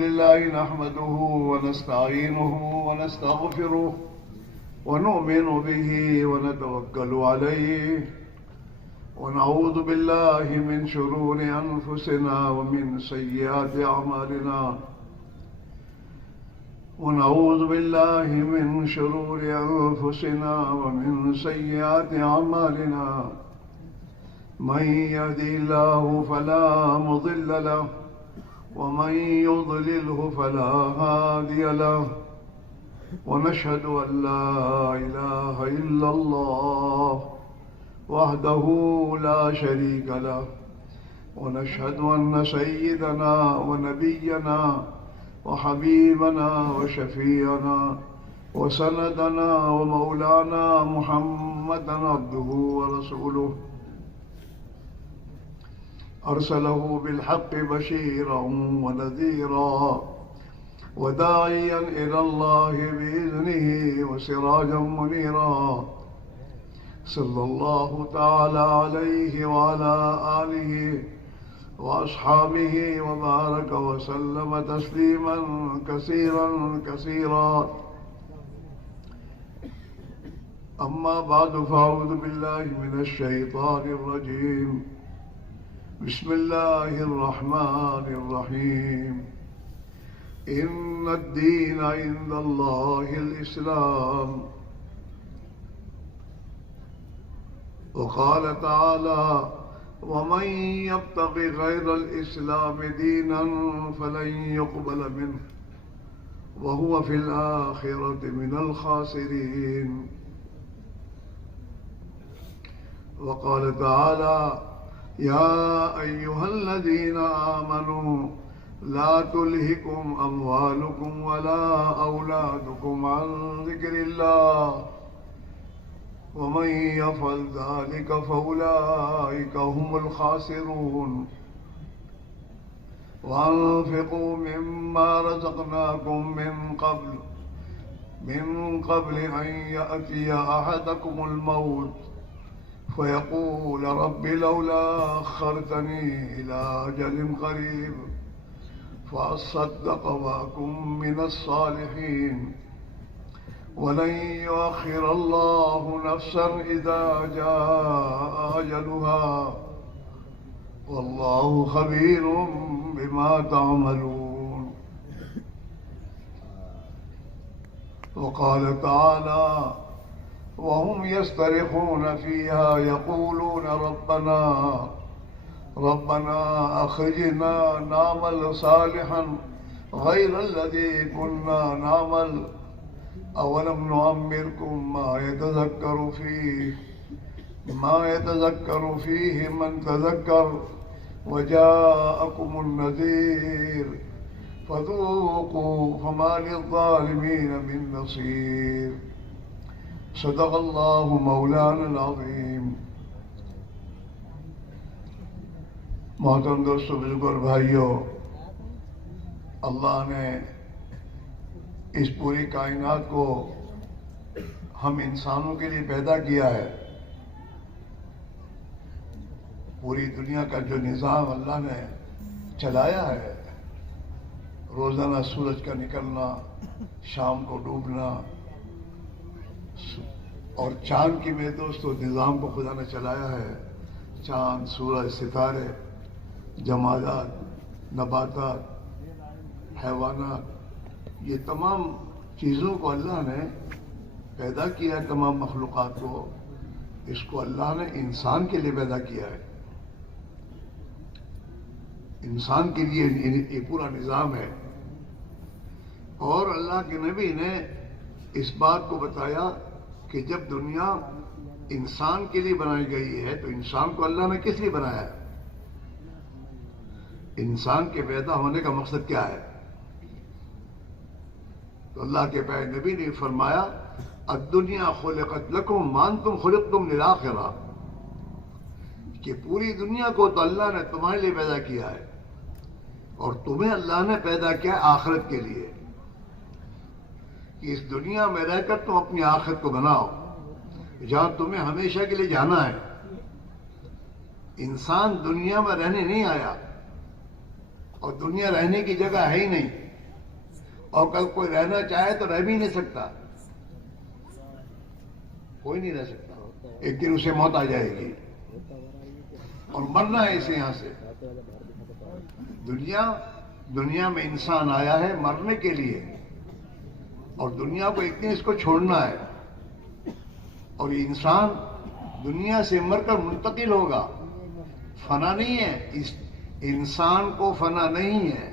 لله نحمده ونستعينه ونستغفره ونؤمن به ونتوكل عليه ونعوذ بالله من شرور أنفسنا ومن سيئات أعمالنا ونعوذ بالله من شرور أنفسنا ومن سيئات أعمالنا من يهدي الله فلا مضل له ومن يضلله فلا هادي له ونشهد أن لا إله إلا الله وحده لا شريك له ونشهد أن سيدنا ونبينا وحبيبنا وشفيعنا وسندنا ومولانا محمدا عبده ورسوله أرسله بالحق بشيرا ونذيرا وداعيا إلى الله بإذنه وسراجا منيرا صلى الله تعالى عليه وعلى آله وأصحابه وبارك وسلم تسليما كثيرا كثيرا أما بعد فأعوذ بالله من الشيطان الرجيم بسم الله الرحمن الرحيم إن الدين عند الله الإسلام وقال تعالى ومن يبتغ غير الإسلام دينا فلن يقبل منه وهو في الآخرة من الخاسرين وقال تعالى يا أيها الذين آمنوا لا تلهكم أموالكم ولا أولادكم عن ذكر الله ومن يفعل ذلك فأولئك هم الخاسرون وأنفقوا مما رزقناكم من قبل أن يأتي أحدكم الموت فيقول رب لولا أخرتني إلى أجل قريب فأصدق وأكن من الصالحين ولن يؤخر الله نفسا إذا جاء أجلها والله خبير بما تعملون وقال تعالى وهم يصطرخون فيها يقولون ربنا أخرجنا نعمل صالحا غير الذي كنا نعمل أولم نعمركم ما يتذكر فيه من تذكر وجاءكم النذير فذوقوا فما للظالمين من نصير صدق الله مولانا العظيم. محترم دوستو بزرگوں اور بھائیوں، اللہ نے اس پوری کائنات کو ہم انسانوں کے لیے پیدا کیا ہے. پوری دنیا کا جو نظام اللہ نے چلایا ہے، روزانہ سورج کا نکلنا، شام کو ڈوبنا، اور چاند کی میرے دوستو نظام کو خدا نے چلایا ہے. چاند، سورج، ستارے، جمادات، نباتات، حیوانات، یہ تمام چیزوں کو اللہ نے پیدا کیا ہے. تمام مخلوقات کو اس کو اللہ نے انسان کے لیے پیدا کیا ہے. انسان کے لیے یہ پورا نظام ہے. اور اللہ کے نبی نے اس بات کو بتایا کہ جب دنیا انسان کے لیے بنائی گئی ہے تو انسان کو اللہ نے کس لیے بنایا ہے؟ انسان کے پیدا ہونے کا مقصد کیا ہے؟ تو اللہ کے پیارے نبی نے فرمایا الدنیا خلقت لکم وانتم خلقتم للآخرہ، کہ پوری دنیا کو تو اللہ نے تمہارے لیے پیدا کیا ہے اور تمہیں اللہ نے پیدا کیا آخرت کے لیے، کہ اس دنیا میں رہ کر تم اپنی آخرت کو بناؤ جہاں تمہیں ہمیشہ کے لیے جانا ہے. انسان دنیا میں رہنے نہیں آیا اور دنیا رہنے کی جگہ ہے ہی نہیں، اور کل کوئی رہنا چاہے تو رہ بھی نہیں سکتا، کوئی نہیں رہ سکتا، ایک دن اسے موت آ جائے گی اور مرنا ہے اسے یہاں سے۔ دنیا میں انسان آیا ہے مرنے کے لیے، اور دنیا کو ایک دن اس کو چھوڑنا ہے، اور یہ انسان دنیا سے مر کر منتقل ہوگا، فنا نہیں ہے، اس انسان کو فنا نہیں ہے،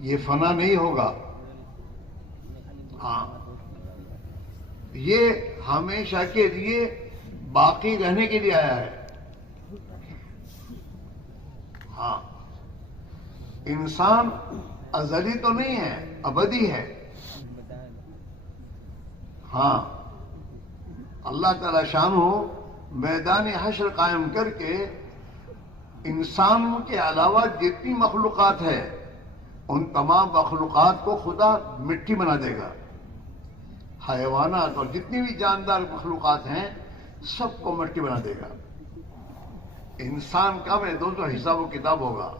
یہ فنا نہیں ہوگا، ہاں یہ ہمیشہ کے لیے باقی رہنے کے لیے آیا ہے۔ ہاں انسان ازلی تو نہیں ہے، ابدی ہے۔ ہاں اللہ تعالی شان ہو میدان حشر قائم کر کے انسانوں کے علاوہ جتنی مخلوقات ہے ان تمام مخلوقات کو خدا مٹی بنا دے گا، حیوانات اور جتنی بھی جاندار مخلوقات ہیں سب کو مٹی بنا دے گا۔ انسان کا میں دوستوں حساب و کتاب ہوگا،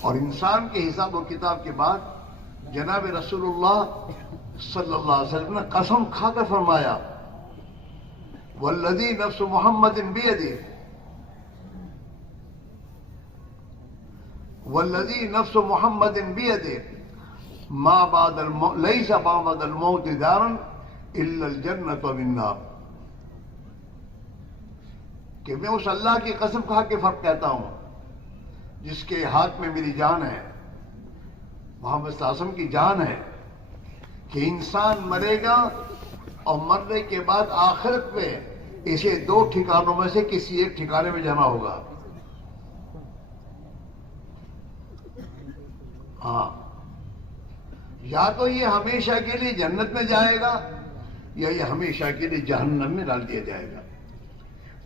اور انسان کے حساب و کتاب کے بعد جناب رسول اللہ صلی اللہ علیہ وسلم نے قسم کھا کر فرمایا، والذی نفس محمد بیدہ، والذی نفس محمد بیدہ ما بعد الموت لیس بعد الموت دارا الا الجنۃ والنار، کہ میں اس اللہ کی قسم کھا کے فرق کہتا ہوں جس کے ہاتھ میں میری جان ہے، محمد صلی اللہ علیہ وسلم کی جان ہے، کہ انسان مرے گا اور مرنے کے بعد آخرت میں اسے دو ٹھکانوں میں سے کسی ایک ٹھکانے میں جانا ہوگا۔ ہاں یا تو یہ ہمیشہ کے لیے جنت میں جائے گا یا یہ ہمیشہ کے لیے جہنم میں ڈال دیا جائے گا،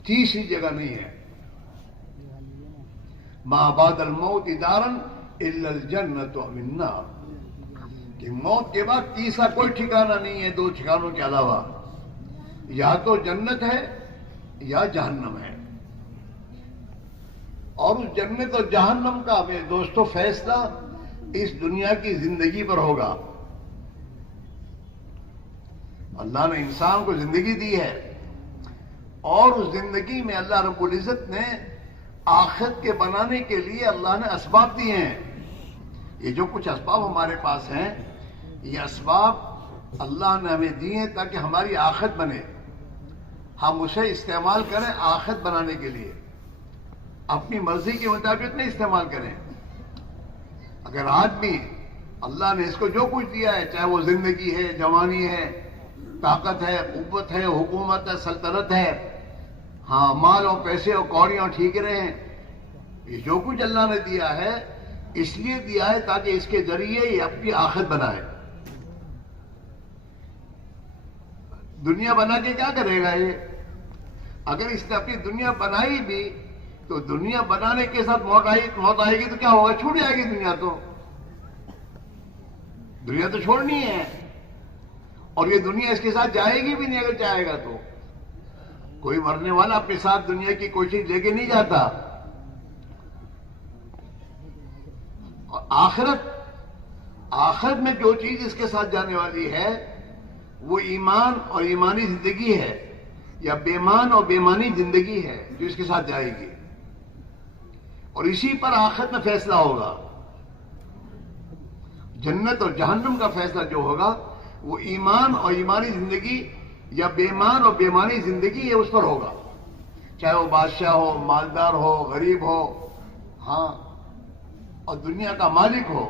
تیسری جگہ نہیں ہے۔ ما بعد الموت دارا الا الجنۃ والنار، کہ موت کے بعد تیسرا کوئی ٹھکانہ نہیں ہے دو ٹھکانوں کے علاوہ، یا تو جنت ہے یا جہنم ہے۔ اور اس جنت اور جہنم کا میرے دوستو فیصلہ اس دنیا کی زندگی پر ہوگا۔ اللہ نے انسان کو زندگی دی ہے، اور اس زندگی میں اللہ رب العزت نے آخرت کے بنانے کے لیے اللہ نے اسباب دیے ہیں۔ یہ جو کچھ اسباب ہمارے پاس ہیں یہ اسباب اللہ نے ہمیں دیے ہیں تاکہ ہماری آخرت بنے، ہم اسے استعمال کریں آخرت بنانے کے لیے، اپنی مرضی کے مطابق نہیں استعمال کریں۔ اگر آدمی اللہ نے اس کو جو کچھ دیا ہے، چاہے وہ زندگی ہے، جوانی ہے، طاقت ہے، قوت ہے، حکومت ہے، سلطنت ہے، ہاں مال اور پیسے اور کوڑیاں ٹھیک رہے ہیں، یہ جو کچھ اللہ نے دیا ہے اس لیے دیا ہے تاکہ اس کے ذریعے یہ اپنی آخرت بنائے۔ دنیا بنا کے کیا کرے گا یہ؟ اگر اس نے اپنی دنیا بنائی بھی تو دنیا بنانے کے ساتھ موت آئے گی تو کیا ہوگا؟ چھوٹ جائے گی دنیا، تو دنیا تو چھوڑنی ہے، اور یہ دنیا اس کے ساتھ جائے گی بھی نہیں اگر چاہے گا تو۔ کوئی مرنے والا اپنے ساتھ دنیا کی کوئی چیز لے کے نہیں جاتا۔ اور آخرت میں جو چیز اس کے ساتھ جانے والی ہے وہ ایمان اور ایمانی زندگی ہے، یا بیمان اور بیمانی زندگی ہے جو اس کے ساتھ جائے گی، اور اسی پر آخرت میں فیصلہ ہوگا۔ جنت اور جہنم کا فیصلہ جو ہوگا وہ ایمان اور ایمانی زندگی یا بیمان اور بیمانی زندگی ہے اس پر ہوگا، چاہے وہ بادشاہ ہو، مالدار ہو، غریب ہو، ہاں اور دنیا کا مالک ہو،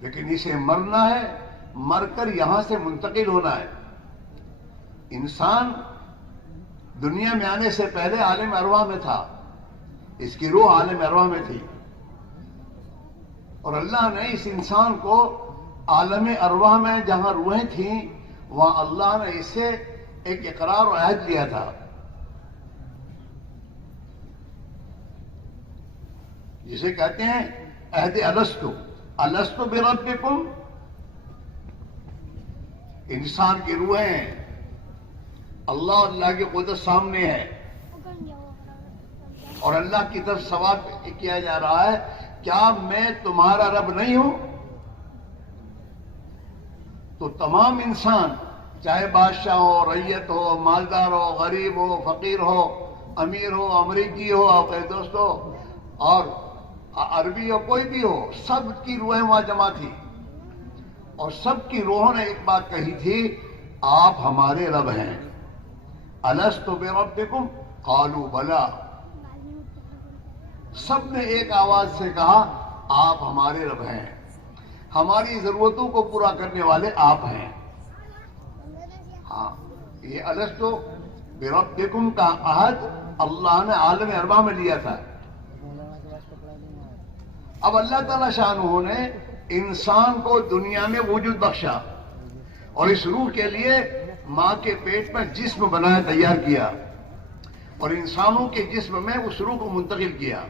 لیکن اسے مرنا ہے، مر کر یہاں سے منتقل ہونا ہے۔ انسان دنیا میں آنے سے پہلے عالم ارواح میں تھا، اس کی روح عالم ارواح میں تھی، اور اللہ نے اس انسان کو عالم ارواح میں جہاں روحیں تھیں وہاں اللہ نے اس سے ایک اقرار و عہد لیا تھا، جسے کہتے ہیں عہد الست بربکم۔ انسان کی روحیں اللہ اور اللہ کی قدرت سامنے ہے، اور اللہ کی طرف سوال کیا جا رہا ہے کیا میں تمہارا رب نہیں ہوں؟ تو تمام انسان چاہے بادشاہ ہو، رعیت ہو، مالدار ہو، غریب ہو، فقیر ہو، امیر ہو، امریکی ہو، آپ دوستو، اور عربی ہو، کوئی بھی ہو، سب کی روحیں وہاں جمع تھی اور سب کی روحوں نے ایک بات کہی تھی، آپ ہمارے رب ہیں۔ الست بربکم قالوا بلا، سب نے ایک آواز سے کہا آپ ہمارے رب ہیں، ہماری ضرورتوں کو پورا کرنے والے آپ ہیں۔ ہاں، یہ الست بربکم کا عہد اللہ نے عالم اربع میں لیا تھا۔ اب اللہ تعالی شانہ نے انسان کو دنیا میں وجود بخشا اور اس روح کے لیے ماں کے پیٹ میں جسم بنایا، تیار کیا اور انسانوں کے جسم میں اس روح کو منتقل کیا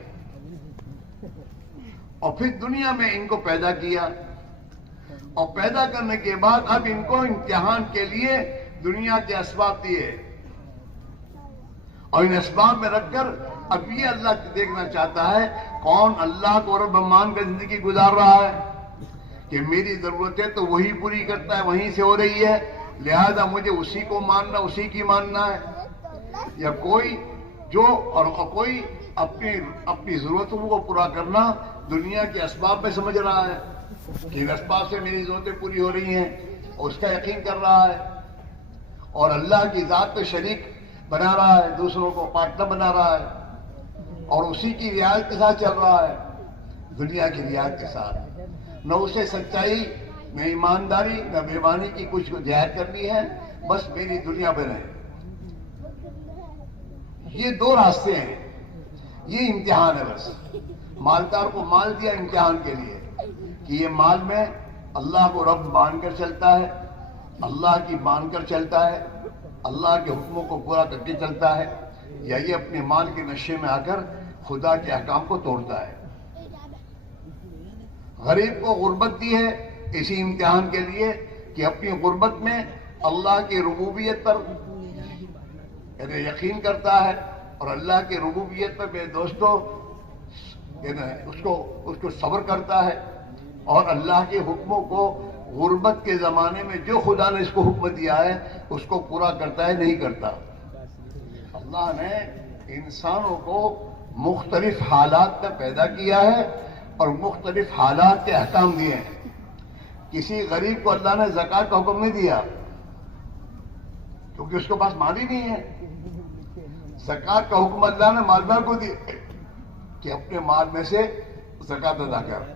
اور پھر دنیا میں ان کو پیدا کیا اور پیدا کرنے کے بعد اب ان کو امتحان کے لیے دنیا کے اسباب دیے اور ان اسباب میں رکھ کر اب یہ اللہ دیکھنا چاہتا ہے کون اللہ کو رب مان کر زندگی گزار رہا ہے کہ میری ضرورتیں تو وہی پوری کرتا ہے، وہیں سے ہو رہی ہے، لہذا مجھے اسی کو ماننا، اسی کی ماننا ہے، یا کوئی جو اور کوئی اپنی ضرورتوں کو پورا کرنا دنیا کے اسباب میں سمجھ رہا ہے کہ ان اسباب سے میری ضرورتیں پوری ہو رہی ہیں اور اس کا یقین کر رہا ہے اور اللہ کی ذات پہ شریک بنا رہا ہے، دوسروں کو پارٹنر بنا رہا ہے اور اسی کی رعایت کے ساتھ چل رہا ہے، دنیا کی رعایت کے ساتھ، نہ اسے سچائی، نہ ایمانداری، نہ بےمانی کی کچھ ظاہر کرنی ہے، بس میری دنیا پہ رہے۔ یہ دو راستے ہیں، یہ امتحان ہے۔ بس مالدار کو مال دیا امتحان کے لیے کہ یہ مال میں اللہ کو رب مان کر چلتا ہے، اللہ کی مان کر چلتا ہے، اللہ کے حکموں کو پورا کر کے چلتا ہے، یا یہ اپنے مال کے نشے میں آ کر خدا کے احکام کو توڑتا ہے۔ غریب کو غربت دی ہے اسی امتحان کے لیے کہ اپنی غربت میں اللہ کی ربوبیت پر یقین کرتا ہے اور اللہ کی ربوبیت پر میرے دوستو اس کو صبر کرتا ہے اور اللہ کے حکموں کو غربت کے زمانے میں جو خدا نے اس کو حکم دیا ہے اس کو پورا کرتا ہے، نہیں کرتا۔ اللہ نے انسانوں کو مختلف حالات میں پیدا کیا ہے اور مختلف حالات کے احکام دیے ہیں۔ کسی غریب کو اللہ نے زکوٰۃ کا حکم نہیں دیا کیونکہ اس کے پاس مال ہی نہیں ہے۔ زکوٰۃ کا حکم اللہ نے مالدار کو دیا کہ اپنے مال میں سے زکوٰۃ ادا کر۔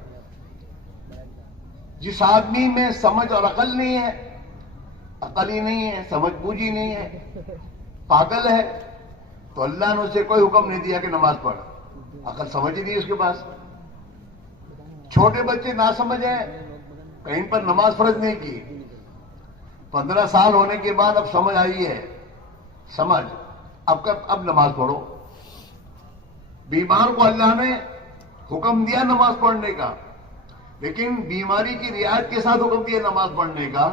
جس آدمی میں سمجھ اور عقل نہیں ہے، عقل ہی نہیں ہے، سمجھ بوجھ ہی نہیں ہے، پاگل ہے، تو اللہ نے اسے کوئی حکم نہیں دیا کہ نماز پڑھ، عقل سمجھ ہی نہیں اس کے پاس۔ چھوٹے بچے نہ سمجھیں، کہیں پر نماز فرض نہیں کی، 15 سال ہونے کے بعد اب سمجھ آئی ہے، سمجھ اب نماز پڑھو۔ بیمار کو اللہ نے حکم دیا نماز پڑھنے کا، لیکن بیماری کی رعایت کے ساتھ حکم دیا نماز پڑھنے کا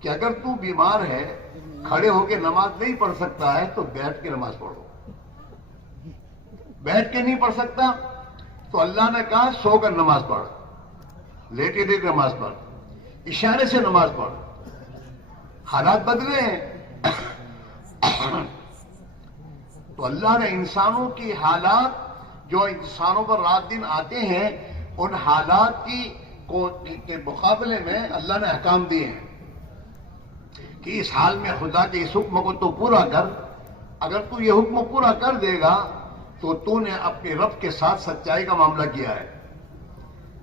کہ اگر تو بیمار ہے، کھڑے ہو کے نماز نہیں پڑھ سکتا ہے تو بیٹھ کے نماز پڑھو۔ بیٹھ کے نہیں پڑھ سکتا تو اللہ نے کہا سو کر نماز پڑھ، لیٹے لیٹے نماز پڑھ، اشارے سے نماز پڑھ۔ حالات بدلے ہیں تو اللہ نے انسانوں کی حالات جو انسانوں پر رات دن آتے ہیں ان حالات کے مقابلے میں اللہ نے احکام دیے ہیں کہ اس حال میں خدا کے اس حکم کو تو پورا کر، اگر تو یہ حکم پورا کر دے گا تو نے اپنے رب کے ساتھ سچائی کا معاملہ کیا ہے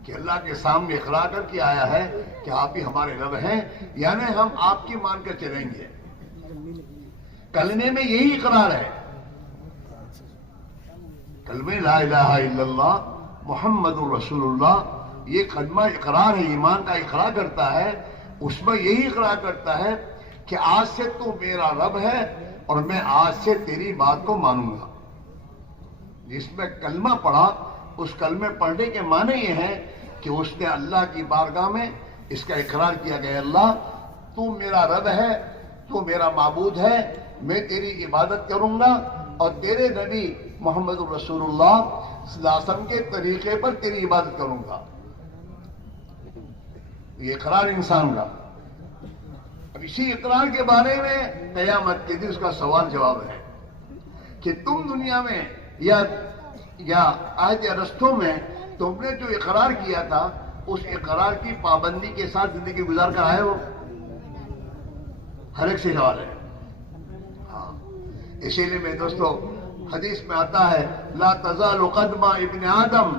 کہ اللہ کے سامنے اقرار کر کے آیا ہے کہ آپ ہی ہمارے رب ہیں، یعنی ہم آپ کی مان کر چلیں گے۔ کلمے میں یہی اقرار ہے، کلمہ لا الہ الا اللہ محمد الرسول اللہ، یہ کلمہ اقرار ہے، ایمان کا اقرار کرتا ہے، اس میں یہی اقرار کرتا ہے کہ آج سے تو میرا رب ہے اور میں آج سے تیری بات کو مانوں گا۔ جس میں کلمہ پڑھا اس کلمے پڑھنے کے معنی یہ ہے کہ اس نے اللہ کی بارگاہ میں اس کا اقرار کیا کہ اللہ تو میرا رب ہے، تو میرا معبود ہے، میں تیری عبادت کروں گا اور تیرے نبی محمد رسول اللہ صلی اللہ علیہ وسلم کے طریقے پر تیری عبادت کروں گا. یہ اقرار انسان کا. اب اسی اقرار کے بارے میں قیامت کے دن اس کا سوال جواب ہے کہ تم دنیا میں یا آیت یا رستوں میں تم نے جو اقرار کیا تھا اس اقرار کی پابندی کے ساتھ زندگی گزار کر آئے ہو. ہر ایک سے سوال ہے. ہاں اسی لیے میں دوستو حدیث میں آتا ہے لا تزال قدم ابن آدم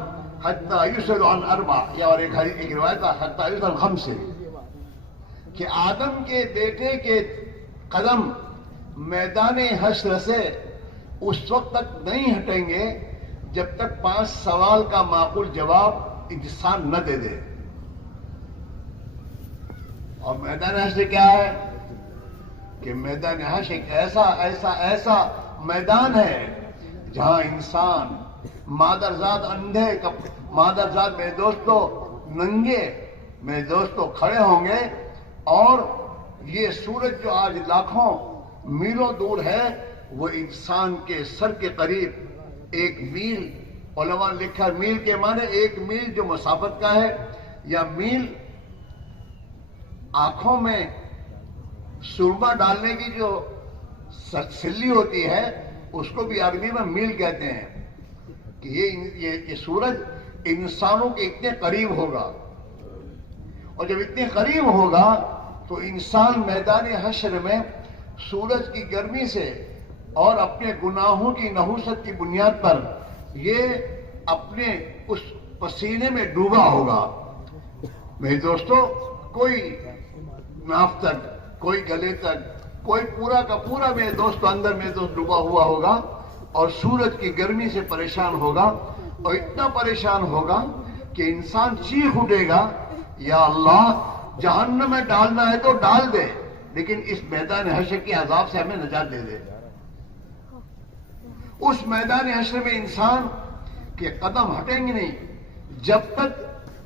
حتی یسأل عن اربع، یا اور ایک روایت حتی یسأل عن خمس، کہ آدم کے بیٹے کے قدم میدان حشر سے اس وقت تک نہیں ہٹیں گے جب تک 5 سوال کا معقول جواب انسان نہ دے دے. اور میدان حشر کیا ہے؟ کہ میدان حشر ایک ایسا میدان ہے جہاں انسان مادرزاد اندھے، مادرزاد میرے دوستو ننگے میرے دوستو کھڑے ہوں گے، اور یہ سورج جو آج لاکھوں میلوں دور ہے وہ انسان کے سر کے قریب 1 میل، علماء نے لکھا میل کے معنی 1 میل جو مسافت کا ہے، یا میل آنکھوں میں سرما ڈالنے کی جو سلی ہوتی ہے اس کو بھی عربی میں میل کہتے ہیں. کہ یہ سورج انسانوں کے اتنے قریب ہوگا، اور جب اتنے قریب ہوگا تو انسان میدان حشر میں سورج کی گرمی سے اور اپنے گناہوں کی نحوست کی بنیاد پر یہ اپنے اس پسینے میں ڈوبا ہوگا. میرے دوستو کوئی ناف تک، کوئی گلے تک، کوئی پورا کا پورا میرے دوست اندر میں دوست ڈوبا ہوا ہوگا، اور سورج کی گرمی سے پریشان ہوگا، اور اتنا پریشان ہوگا کہ انسان چیخ اٹھے گا یا اللہ جہنم میں ڈالنا ہے تو ڈال دے، لیکن اس میدان حشر کے عذاب سے ہمیں نجات دے دے. اس میدان حشر میں انسان کے قدم ہٹیں گے نہیں جب تک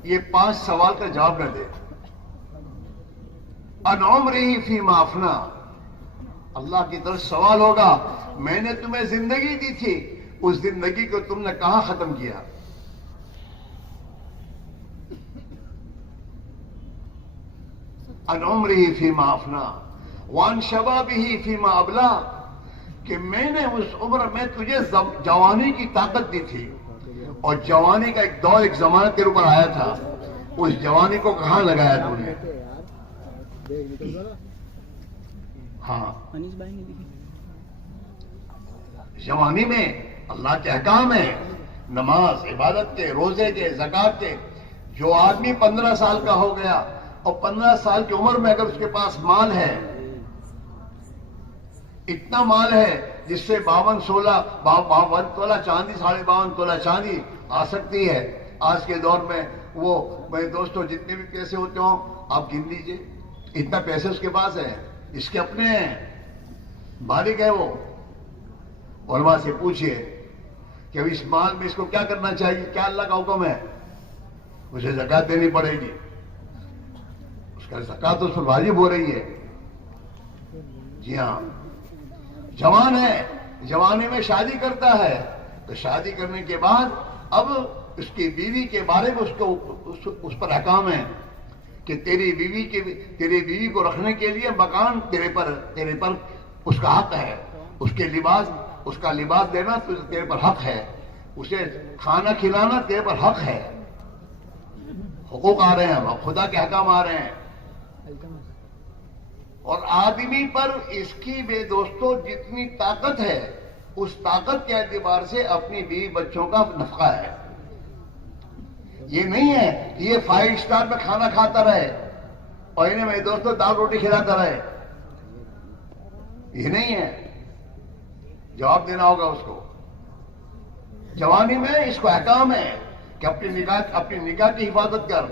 یہ 5 سوال کا جواب نہ دے. ان عمرہ فیما افنا، اللہ کی طرف سوال ہوگا میں نے تمہیں زندگی دی تھی، اس زندگی کو تم نے کہاں ختم کیا؟ ان عمرہ فیما افنا وان شبابہ فیما ابلا، کہ میں نے اس عمر میں تجھے جوانی کی طاقت دی تھی، اور جوانی کا ایک دور، ایک زمانہ تیرے اوپر آیا تھا، اس جوانی کو کہاں لگایا تو نے؟ ہاں جوانی میں اللہ کے احکام ہیں، نماز، عبادت کے، روزے کے، زکوٰۃ کے. جو آدمی 15 سال کا ہو گیا اور 15 سال کی عمر میں اگر اس کے پاس مال ہے، اتنا مال ہے جس سے 52 تولہ چاندی، 52.5 تولہ چاندی آ سکتی ہے آج کے دور میں. وہ میرے دوستوں جتنے بھی پیسے ہوتے ہوں آپ گن لیجئے، اتنا پیسے اس کے پاس ہے، اس کے اپنے ہیں، مالک ہے وہ. علماء سے پوچھئے کہ اب اس مال میں اس کو کیا کرنا چاہیے، کیا اللہ کا حکم ہے؟ اسے زکوٰۃ دینی پڑے گی، اس کا زکوٰۃ اس پر واجب ہو رہی ہے. جی ہاں، جوان ہے، جوانے میں شادی کرتا ہے تو شادی کرنے کے بعد اب اس کی بیوی کے بارے میں اس پر احکام ہے کہ تیری بیوی کو رکھنے کے لیے مکان تیرے پر اس کا حق ہے، اس کا لباس دینا تیرے پر حق ہے، اسے کھانا کھلانا تیرے پر حق ہے. حقوق آ رہے ہیں، اب خدا کے حکام آ رہے ہیں. اور آدمی پر اس کی بے دوستوں جتنی طاقت ہے اس طاقت کے اعتبار سے اپنی بیوی بچوں کا نفقہ ہے. یہ نہیں ہے کہ یہ 5 اسٹار میں کھانا کھاتا رہے اور انہیں میرے دوستوں دال روٹی کھلاتا رہے. یہ نہیں ہے، جواب دینا ہوگا اس کو. جوانی میں اس کو احکام ہے کہ اپنی نگاہ کی حفاظت کر،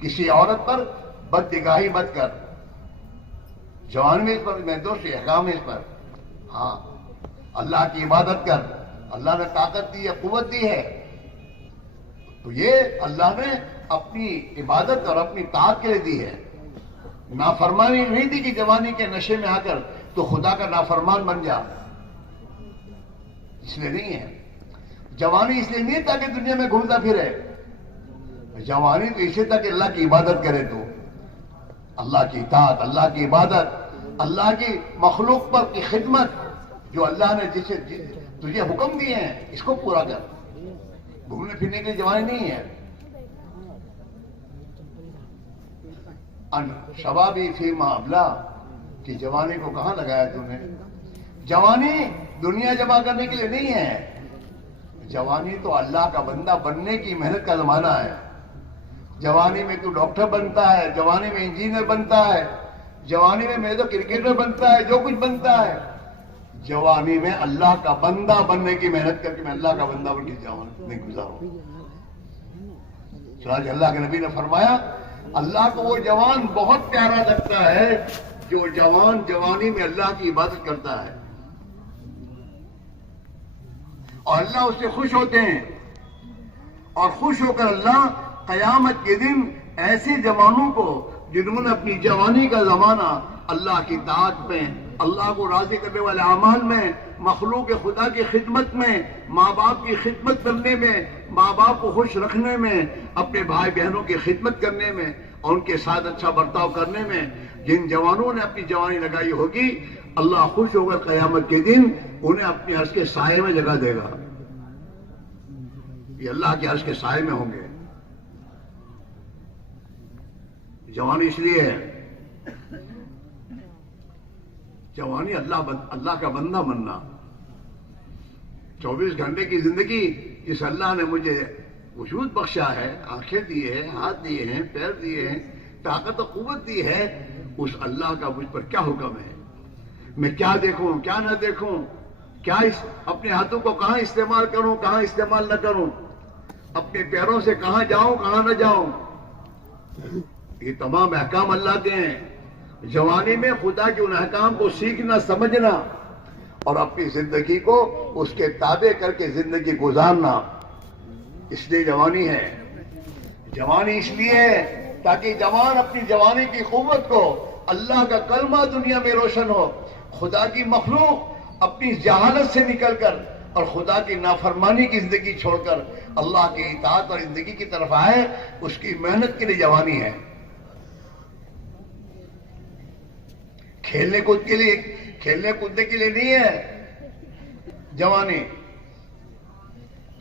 کسی عورت پر بدنگاہی مت کر. جوان میں اس پر میں دوست احکام ہے اس پر. ہاں، اللہ کی عبادت کر، اللہ نے طاقت دی ہے، قوت دی ہے، تو یہ اللہ نے اپنی عبادت اور اپنی طاعت کے لیے دی ہے. نافرمانی نہیں دی کہ جوانی کے نشے میں آ کر تو خدا کا نافرمان بن جا. اس لیے نہیں ہے. جوانی اس لیے نہیں ہے تاکہ دنیا میں گھومتا پھرے. جوانی تو اسے تک اللہ کی عبادت کرے, تو اللہ کی اطاعت, اللہ کی عبادت, اللہ کی مخلوق پر کی خدمت, جو اللہ نے جسے تجھے حکم دیے ہیں اس کو پورا کر. گھومنے پھرنے کی جوانی نہیں ہے. شبابی فیما ابلا, کہ جوانی کو کہاں لگایا تم نے؟ جوانی دنیا جمع کرنے کے لیے نہیں ہے. جوانی تو اللہ کا بندہ بننے کی محنت کا زمانہ ہے. جوانی میں تو ڈاکٹر بنتا ہے, جوانی میں انجینئر بنتا ہے, جوانی میں تو کرکٹر بنتا ہے, جو کچھ بنتا ہے. جوانی میں اللہ کا بندہ بننے کی محنت کر کے میں اللہ کا بندہ بن کے جوانی گزاروں. چنانچہ اللہ کے نبی نے فرمایا اللہ کو وہ جوان بہت پیارا لگتا ہے جو جوان جوانی میں اللہ کی عبادت کرتا ہے, اور اللہ اس سے خوش ہوتے ہیں. اور خوش ہو کر اللہ قیامت کے دن ایسے جوانوں کو جنہوں نے اپنی جوانی کا زمانہ اللہ کی اطاعت میں, اللہ کو راضی کرنے والے اعمال میں, مخلوق خدا کی خدمت میں, ماں باپ کی خدمت کرنے میں, ماں باپ کو خوش رکھنے میں, اپنے بھائی بہنوں کی خدمت کرنے میں اور ان کے ساتھ اچھا برتاؤ کرنے میں جن جوانوں نے اپنی جوانی لگائی ہوگی, اللہ خوش ہو کر قیامت کے دن انہیں اپنے عرش کے سائے میں جگہ دے گا. یہ اللہ کے عرش کے سائے میں ہوں گے. جوانی اس لیے ہے, جوانی اللہ کا بندہ بننا. 24 گھنٹے کی زندگی جس اللہ نے مجھے وجود بخشا ہے, آنکھیں دی ہیں, ہاتھ دیے ہیں, پیر دیے ہیں, طاقت و قوت دی ہے, اس اللہ کا مجھ پر کیا حکم ہے؟ میں کیا دیکھوں کیا نہ دیکھوں, کیا اپنے ہاتھوں کو کہاں استعمال کروں کہاں استعمال نہ کروں, اپنے پیروں سے کہاں جاؤں کہاں نہ جاؤں, یہ تمام احکام اللہ کے ہیں. جوانی میں خدا کے ان احکام کو سیکھنا سمجھنا اور اپنی زندگی کو اس کے تابع کر کے زندگی گزارنا, اس لیے جوانی ہے. جوانی اس لیے ہے تاکہ جوان اپنی جوانی کی قوت کو اللہ کا کلمہ دنیا میں روشن ہو, خدا کی مخلوق اپنی جہالت سے نکل کر اور خدا کی نافرمانی کی زندگی چھوڑ کر اللہ کی اطاعت اور زندگی کی طرف آئے. اس کی محنت کے لیے جوانی ہے. کھیلنے کودنے کے لیے نہیں ہے جوانی.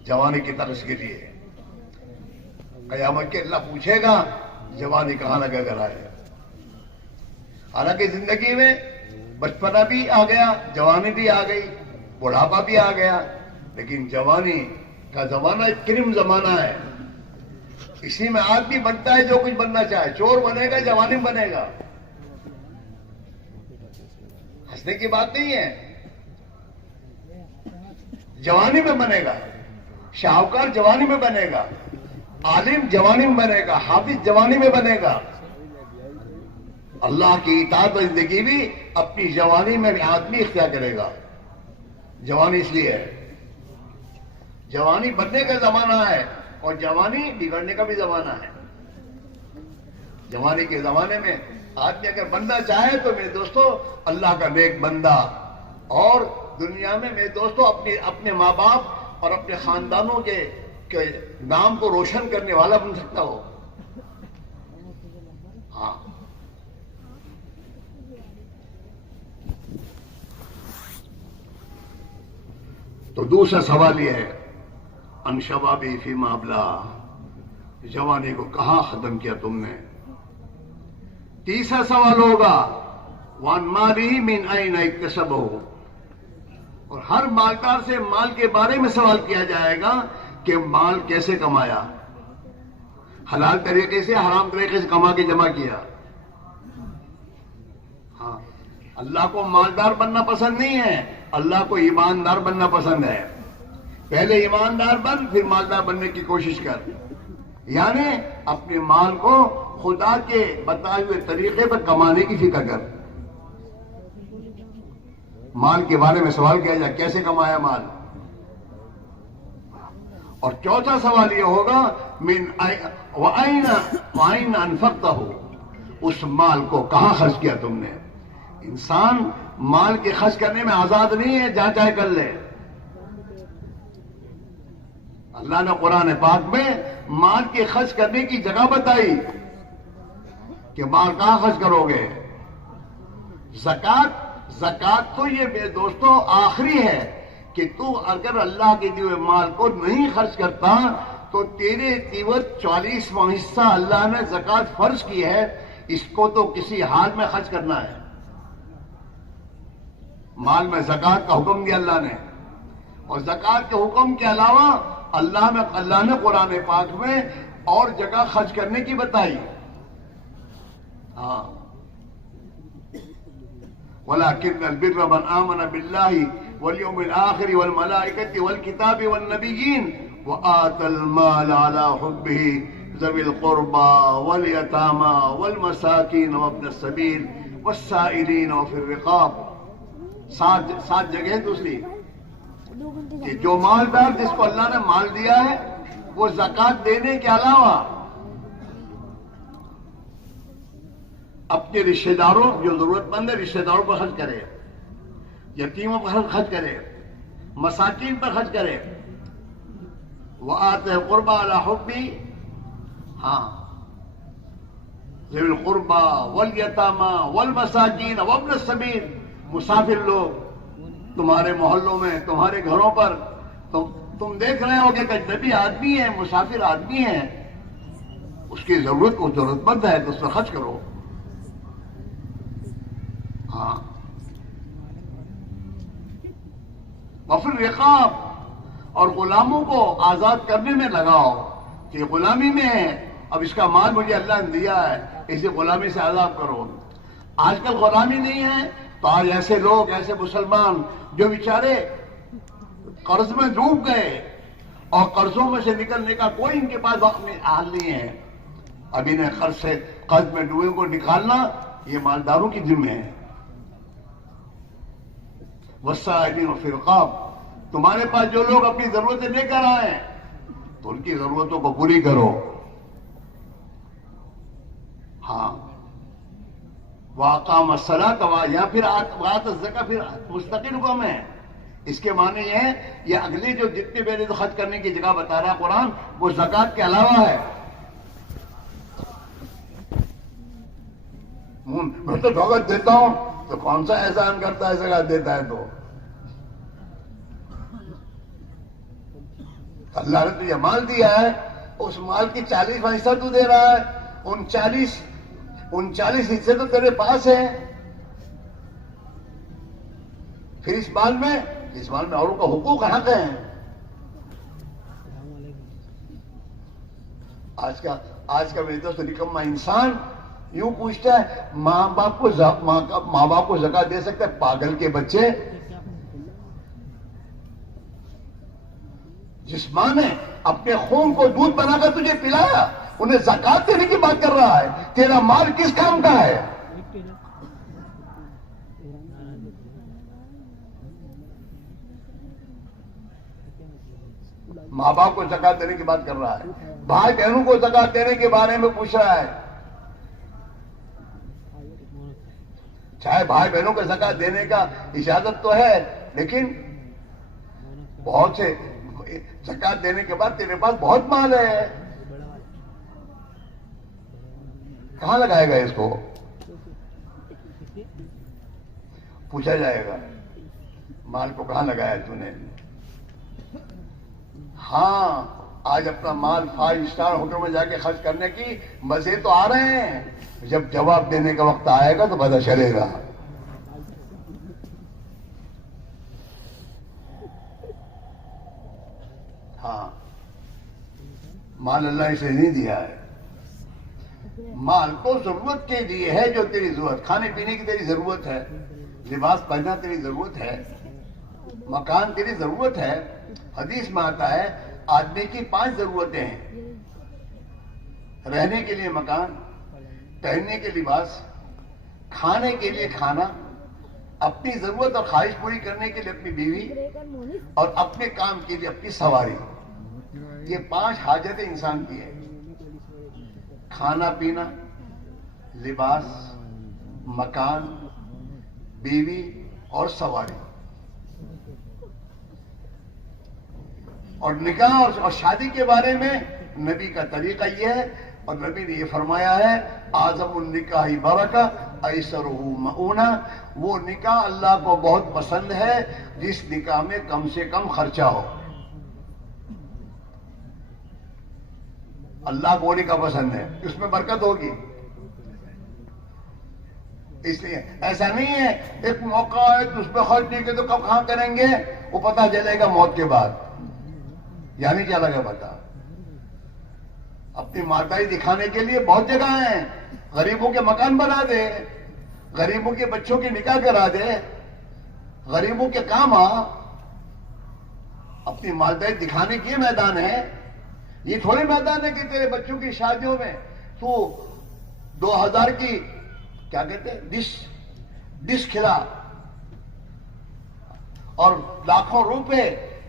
جوانی کی طرف کے لیے قیامت کے اللہ پوچھے گا جوانی کہاں لگا کر آئے. حالانکہ زندگی میں بچپنا بھی آ گیا, جوانی بھی آ گئی, بڑھاپا بھی آ گیا, لیکن جوانی کا زمانہ ایک کریم زمانہ ہے. اسی میں آدمی بنتا ہے جو کچھ بننا چاہے. چور بنے گا جوانی میں بنے گا, ہنسنے کی بات نہیں ہے. جوانی میں بنے گا, شاہکار جوانی میں بنے گا, عالم جوانی میں بنے گا, حافظ جوانی میں بنے گا. اللہ کی اطاعت و زندگی بھی اپنی جوانی میں آدمی اختیار کرے گا. جوانی اس لیے ہے, جوانی بننے کا زمانہ ہے اور جوانی بگڑنے کا بھی زمانہ ہے. جوانی کے زمانے میں آدمی اگر بننا چاہے تو میرے دوستو اللہ کا نیک بندہ, اور دنیا میں میرے دوستو اپنے ماں باپ اور اپنے خاندانوں کے نام کو روشن کرنے والا بن سکتا ہو. ہاں, تو دوسرا سوال یہ ہے ان شبابی فیما ابلا, جوانی کو کہاں ختم کیا تم نے. تیسرا سوال ہوگا وان مالی من این اکتسبہ, اور ہر مالدار سے مال کے بارے میں سوال کیا جائے گا کہ مال کیسے کمایا, حلال طریقے سے حرام طریقے سے کما کے جمع کیا. ہاں, اللہ کو مالدار بننا پسند نہیں ہے, اللہ کو ایماندار بننا پسند ہے. پہلے ایماندار بن پھر مالدار بننے کی کوشش کر, یعنی اپنے مال کو خدا کے بتائے ہوئے طریقے پر کمانے کی فکر کر. مال کے بارے میں سوال کیا جائے کیسے کمایا مال. اور چوتھا سوال یہ ہوگا من وَأَيْنَ أَنفَقْتَهُ, اس مال کو کہاں خرچ کیا تم نے. انسان مال کے خرچ کرنے میں آزاد نہیں ہے, جہاں چاہے کر لے. اللہ نے قرآن پاک میں مال کے خرچ کرنے کی جگہ بتائی کہ مال کہاں خرچ کرو گے. زکات تو یہ میرے دوستو آخری ہے کہ تو اگر اللہ کے دیے مال کو نہیں خرچ کرتا تو تیرے تیور 40واں حصہ اللہ نے زکات فرض کی ہے، اس کو تو کسی حال میں خرچ کرنا ہے. مال میں زکات کا حکم دیا اللہ نے، اور زکات کے حکم کے علاوہ اللہ نے قرآن پاک میں اور جگہ خرچ کرنے کی بتائی. ہاں، وَلَكِنَّ الْبِرَّ مَنْ آمَنَ بِاللَّهِ وَالْيَوْمِ الْآخِرِ وَالْمَلَائِكَةِ وَالْكِتَابِ وَالنَّبِيِّينَ وَآتَى الْمَالَ عَلَى حُبِّهِ ذَوِي الْقُرْبَى وَالْيَتَامَى وَالْمَسَاكِينَ وَابْنَ السَّبِيلِ وَالسَّائِلِينَ وَفِي الرِّقَابِ. سات جگہ دوسری کہ جو مالدار جس کو اللہ نے مال دیا ہے وہ زکات دینے کے علاوہ اپنے رشتہ داروں جو ضرورت مند ہے رشتہ داروں پر خرچ کرے، یتیموں پر خرچ کرے، مساکین پر خرچ کرے. وآتِ القربى علی حبی، ہاں، ذوی القربى والیتامى والمساکین وابن السبیل. مسافر لوگ تمہارے محلوں میں، تمہارے گھروں پر تم دیکھ رہے ہو کہ ایک اجنبی آدمی ہے، مسافر آدمی ہے، اس کی ضرورت مند ہے تو اس پر خرچ کرو. ہاں، وفی الرقاب، اور غلاموں کو آزاد کرنے میں لگاؤ کہ غلامی میں ہے، اب اس کا مال مجھے اللہ نے دیا ہے، اسے غلامی سے آزاد کرو. آج کل غلامی نہیں ہے تو آج ایسے لوگ، ایسے مسلمان جو بیچارے قرض میں ڈوب گئے اور قرضوں میں سے نکلنے کا کوئی ان کے پاس حال نہیں ہے، اب انہیں قرض میں ڈوبے کو نکالنا یہ مالداروں کی ذمہ ہے. والسائلین وفی الرقاب، تمہارے پاس جو لوگ اپنی ضرورتیں لے کر آئے تو ان کی ضرورتوں کو پوری کرو. ہاں، وَأَقَامَ الصَّلَاةَ، یا پھر وَآتَ الزَّکَاةَ پھر مستقل حکم ہے. اس کے معنی یہ ہے یہ اگلے جو جتنے پہلے تو خرچ کرنے کی جگہ بتا رہا ہے قرآن وہ زکات کے علاوہ ہے. میں تو دھوکہ دیتا ہوں تو کون سا احسان کرتا ہے زکات دیتا ہے تو؟ اللہ نے تجھے مال دیا ہے، اس مال کی 40واں حصہ تو دے رہا ہے، ان 40 حصے تو تیرے پاس ہیں. پھر اس مال میں اوروں کا حقوق حق ہیں. آج کا میرے دوست نکما انسان یوں پوچھتا ہے ماں باپ کو زکات دے سکتا ہے؟ پاگل کے بچے، جس ماں نے اپنے خون کو دودھ بنا کر تجھے پلایا انہیں زکات دینے کی بات کر رہا ہے. تیرا مال کس کام کا ہے؟ ماں باپ کو زکات دینے کی بات کر رہا ہے، بھائی بہنوں کو زکات دینے کے بارے میں پوچھ رہا ہے. چاہے بھائی بہنوں کو زکات دینے کا اجازت تو ہے، لیکن بہت سے زکات دینے کے بعد تیرے پاس بہت مال ہے، کہاں لگائے گا اس کو؟ پوچھا جائے گا مال کو کہاں لگایا تو نے؟ ہاں، آج اپنا مال 5 اسٹار ہوٹل میں جا کے خرچ کرنے کی مزے تو آ رہے ہیں، جب جواب دینے کا وقت آئے گا تو پتہ چلے گا. ہاں، مال اللہ اسے نہیں دیا ہے، مال تو ضرورت کے لیے ہے، جو تیری ضرورت، کھانے پینے کی تیری ضرورت ہے، لباس پہننا تیری ضرورت ہے، مکان تیری ضرورت ہے. حدیث میں آتا ہے آدمی کی 5 ضرورتیں ہیں: رہنے کے لیے مکان، پہننے کے لباس، کھانے کے لیے کھانا، اپنی ضرورت اور خواہش پوری کرنے کے لیے اپنی بیوی، اور اپنے کام کے لیے اپنی سواری. یہ 5 حاجتیں انسان کی ہیں: کھانا پینا، لباس، مکان، بیوی اور سواری. اور نکاح اور شادی کے بارے میں نبی کا طریقہ یہ ہے، اور نبی نے یہ فرمایا ہے اعظم النکاح برکہ ایسرہ مؤونہ، وہ نکاح اللہ کو بہت پسند ہے جس نکاح میں کم سے کم خرچہ ہو۔ اللہ کو نکاح پسند ہے، اس میں برکت ہوگی۔ اس لیے ایسا نہیں ہے ایک موقع ہے تو اس پہ خرچ نہیں کہ تو کب کہاں کریں گے، وہ پتہ چلے گا موت کے بعد، یعنی کیا لگا پتا۔ اپنی ماتائی دکھانے کے لیے بہت جگہ ہیں، غریبوں کے مکان بنا دے، غریبوں کے بچوں کی نکاح کرا دے، غریبوں کے کام آ، اپنی ماتائی دکھانے کے میدان ہے۔ یہ تھوڑے میدان ہے کہ تیرے بچوں کی شادیوں میں تو 2000 کی کیا کہتے ہیں ڈش کھلا اور لاکھوں روپے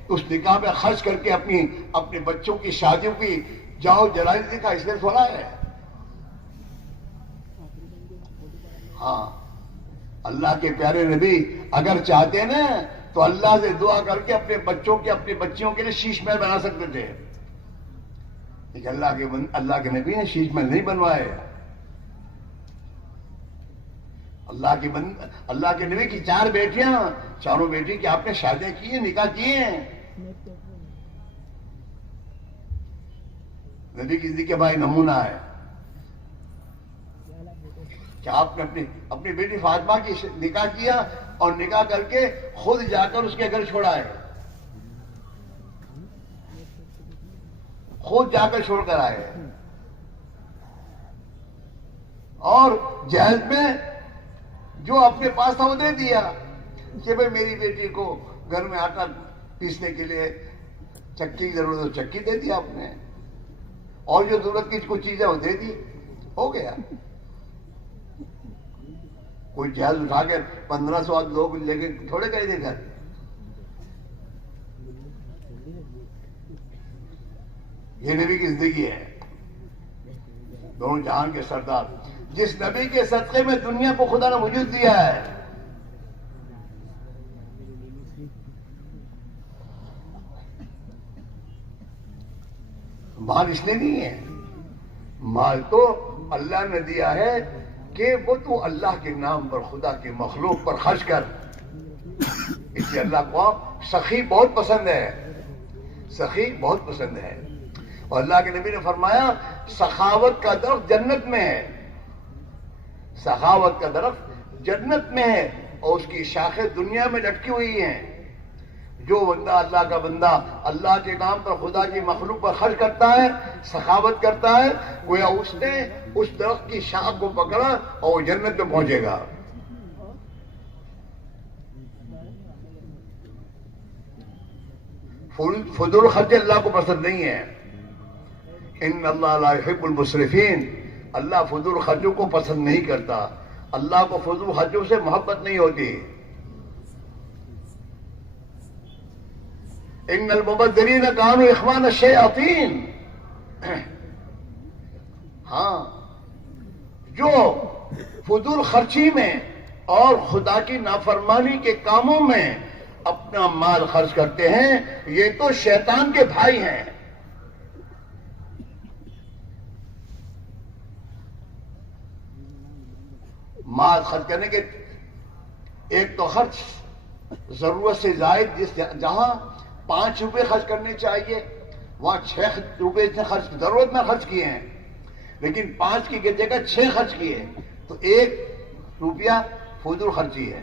اس نکاح میں خرچ کر کے اپنے بچوں کی شادیوں کی جاؤ جلال دکھا، اس لیے تھوڑا ہے۔ ہاں، اللہ کے پیارے نبی اگر چاہتے نا تو اللہ سے دعا کر کے اپنے بچوں کے اپنی بچیوں کے لیے شیش محل بنا سکتے تھے، لیکن اللہ کے نبی نے شیش محل نہیں بنوائے۔ اللہ کے نبی کی 4 بیٹیاں، چاروں بیٹی کی آپ نے شادیاں کی ہیں، نکاح کیے ہیں۔ نبی کی زندگی کا بھائی نمونہ ہے کہ آپ نے اپنی بیٹی فاطمہ کی نکاح کیا اور نکاح کر کے خود جا کر اس کے گھر چھوڑا ہے، خود جا کر چھوڑ کر آئے، اور جہیز میں جو اپنے پاس تھا وہ دے دیا کہ بھئی میری بیٹی کو گھر میں آٹا پیسنے کے لیے چکی کی ضرورت ہے، چکی دے دیا آپ نے، اور جو ضرورت کی کچھ چیزیں وہ دے دی، ہو گیا۔ کوئی جہیز اٹھا کے 1500 لوگ لے کے تھوڑے گئے تھے گھر۔ یہ نبی کی زندگی ہے، دونوں جہان کے سردار، جس نبی کے صدقے میں دنیا کو خدا نے وجود دیا ہے۔ مال اس لیے نہیں ہے، مال تو اللہ نے دیا ہے کہ وہ تو اللہ کے نام پر، خدا کے مخلوق پر خرچ کر، اس لیے اللہ کو سخی بہت پسند ہے، سخی بہت پسند ہے۔ اور اللہ کے نبی نے فرمایا سخاوت کا درخت جنت میں ہے، سخاوت کا درخت جنت میں ہے، اور اس کی شاخیں دنیا میں لٹکی ہوئی ہیں۔ جو بندہ اللہ کا بندہ اللہ کے نام پر خدا کی مخلوق پر خرچ کرتا ہے، سخاوت کرتا ہے، گویا اس نے اس درخت کی شاخ کو پکڑا اور وہ جنت میں پہنچے گا۔ فضول خرچ اللہ کو پسند نہیں ہے، ان اللہ لا يحب المسرفین، اللہ فضول خرچوں کو پسند نہیں کرتا، اللہ کو فضول خرچوں سے محبت نہیں ہوتی۔ ان المبذرین کانوا اخوان الشیاطین، ہاں، جو فضول خرچی میں اور خدا کی نافرمانی کے کاموں میں اپنا مال خرچ کرتے ہیں، یہ تو شیطان کے بھائی ہیں۔ مال خرچ کرنے کے ایک تو خرچ ضرورت سے زائد، جہاں 5 روپے خرچ کرنے چاہیے وہاں 6 روپے ضرورت میں خرچ کیے ہیں، لیکن 5 کی جگہ 6 خرچ کیے، تو 1 روپیہ فضول خرچی ہے۔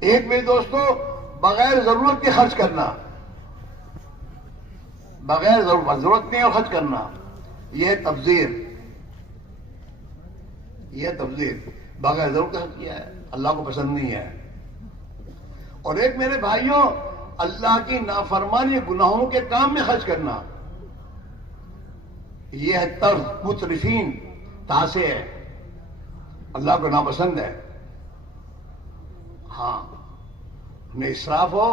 ایک میرے دوستو بغیر ضرورت کے خرچ کرنا، بغیر ضرورت نہیں اور خرچ کرنا، یہ تبذیر، یہ تبذیر، بغیر ضرورت خرچ کیا ہے، اللہ کو پسند نہیں ہے۔ اور ایک میرے بھائیوں اللہ کی نافرمانی گناہوں کے کام میں خرچ کرنا، یہ ہے طرز مترفین، تاسے ہے، اللہ کو ناپسند ہے۔ ہاں، نہ اسراف ہو،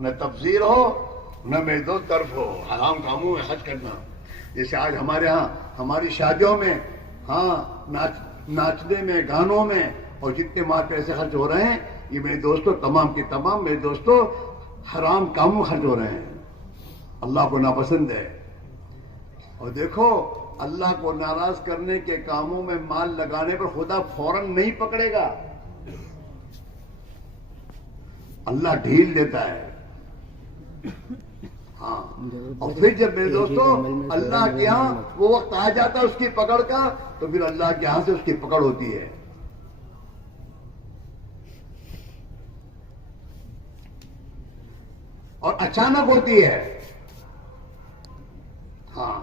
نہ تبذیر ہو، نہ میرے دو طرف ہو، حرام کاموں میں خرچ کرنا۔ جیسے آج ہمارے ہاں ہماری شادیوں میں، ہاں، ناچنے میں، گانوں میں، اور جتنے مال پیسے خرچ ہو رہے ہیں، یہ میرے دوستوں تمام کے تمام میرے دوستوں حرام کاموں خرچ ہو رہے ہیں، اللہ کو ناپسند ہے. اور دیکھو اللہ کو ناراض کرنے کے کاموں میں مال لگانے پر خدا فوراً نہیں پکڑے گا، اللہ ڈھیل دیتا ہے. ہاں، اور پھر جب میرے دوستو اللہ کے یہاں وہ وقت آ جاتا ہے اس کی پکڑ کا، تو پھر اللہ کے یہاں سے اس کی پکڑ ہوتی ہے. اور اچانک ہوتی ہے. ہاں،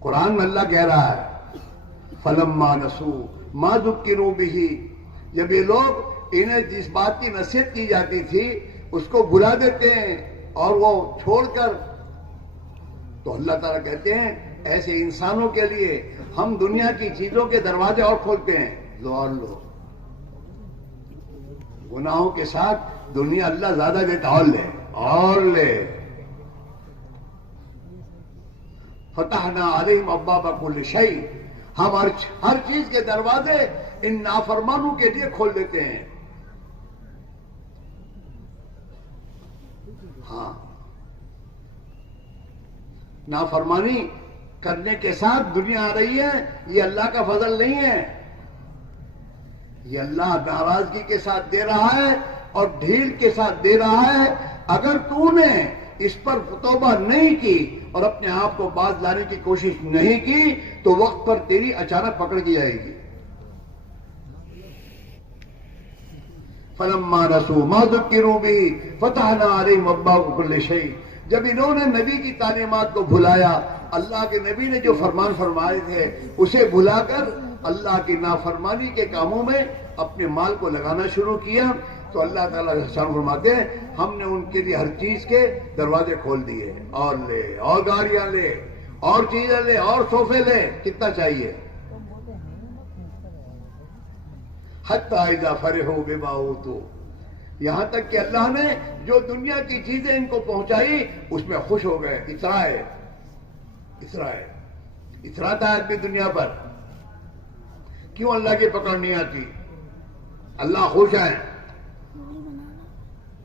قرآن میں اللہ کہہ رہا ہے فَلَمَّا نَسُوا مَا ذُكِّرُوا بِهِ، جب یہ لوگ انہیں جس بات کی نصیحت کی جاتی تھی اس کو بھلا دیتے ہیں اور وہ چھوڑ کر، تو اللہ تعالیٰ کہتے ہیں ایسے انسانوں کے لیے ہم دنیا کی چیزوں کے دروازے اور کھولتے ہیں. لو اور لو، گناہوں کے ساتھ دنیا اللہ زیادہ دیتا، اور لے اور لے. فتحنا علیہم ابواب کل شیء، ہم ہر چیز کے دروازے ان نافرمانوں کے لیے کھول دیتے ہیں. ہاں، نافرمانی کرنے کے ساتھ دنیا آ رہی ہے، یہ اللہ کا فضل نہیں ہے، یہ اللہ ناراضگی کے ساتھ دے رہا ہے اور ڈھیل کے ساتھ دے رہا ہے. اگر تو نے اس پر توبہ نہیں کی اور اپنے آپ کو باز لانے کی کوشش نہیں کی تو وقت پر تیری اچانک پکڑ کی جائے گی. فَلَمَّا نَسُوا مَا ذُكِّرُوا بِهِ فَتَحْنَا عَلَيْهِمْ أَبْوَابَ كُلِّ شَيْءٍ، جب انہوں نے نبی کی تعلیمات کو بھلایا، اللہ کے نبی نے جو فرمان فرمائے تھے اسے بھلا کر اللہ کی نافرمانی کے کاموں میں اپنے مال کو لگانا شروع کیا، تو اللہ تعالیٰ شان فرماتے ہیں ہم نے ان کے لیے ہر چیز کے دروازے کھول دیے. اور لے، اور گاڑیاں لے، اور چیزیں لے، اور صوفے لے، کتنا چاہیے. حتی اذا فرحوا بما اوتوا، یہاں تک کہ اللہ نے جو دنیا کی چیزیں ان کو پہنچائی اس میں خوش ہو گئے. اترائے اترائے اتراتا ہے آدمی دنیا پر. کیوں اللہ کی پکڑ نہیں آتی؟ اللہ خوش ہے،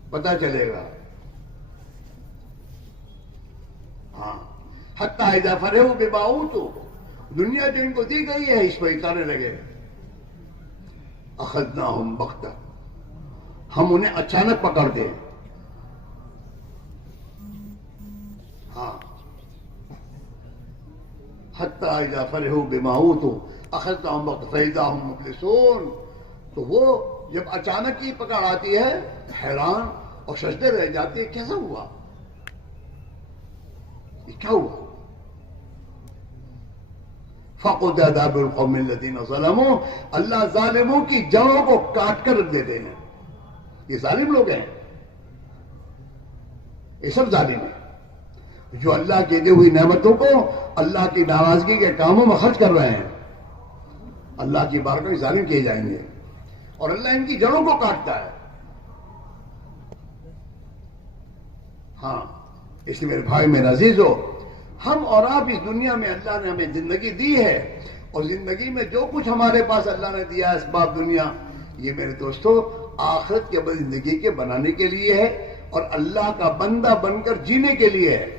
پتہ چلے گا. ہاں، حتی اذا فرحوا بما اوتوا، دنیا جو ان کو دی گئی ہے اس پر اتارنے لگے. اخذناہم بغتہ، ہم انہیں اچانک پکڑ دیں. ہاں، حتی اذا فرحوا بما اوتوا اخذناہم بغتہ فاذا هم مبلسون، تو وہ جب اچانک ہی پکڑ آتی ہے حیران اور سجدے رہ جاتی ہے. کیسا ہوا؟ یہ کیا ہوا؟ فَقُضِیَ دَابِرُ الْقَوْمِ الَّذِينَ ظَلَمُوا، اللہ ظالموں کی جڑوں کو کاٹ کر رکھ دیتے ہیں. یہ ظالم لوگ ہیں، یہ سب ظالم ہیں جو اللہ کی دی ہوئی نعمتوں کو اللہ کی ناراضگی کے کاموں میں خرچ کر رہے ہیں. اللہ کی بارگاہ میں ظالم کیے جائیں گے اور اللہ ان کی جڑوں کو کاٹتا ہے. ہاں، اس لیے میرے بھائی میرے عزیزو، ہم اور آپ اس دنیا میں اللہ نے ہمیں زندگی دی ہے، اور زندگی میں جو کچھ ہمارے پاس اللہ نے دیا ہے اسباب دنیا، یہ میرے دوستو آخرت کے بعد زندگی کے بنانے کے لیے ہے اور اللہ کا بندہ بن کر جینے کے لیے ہے.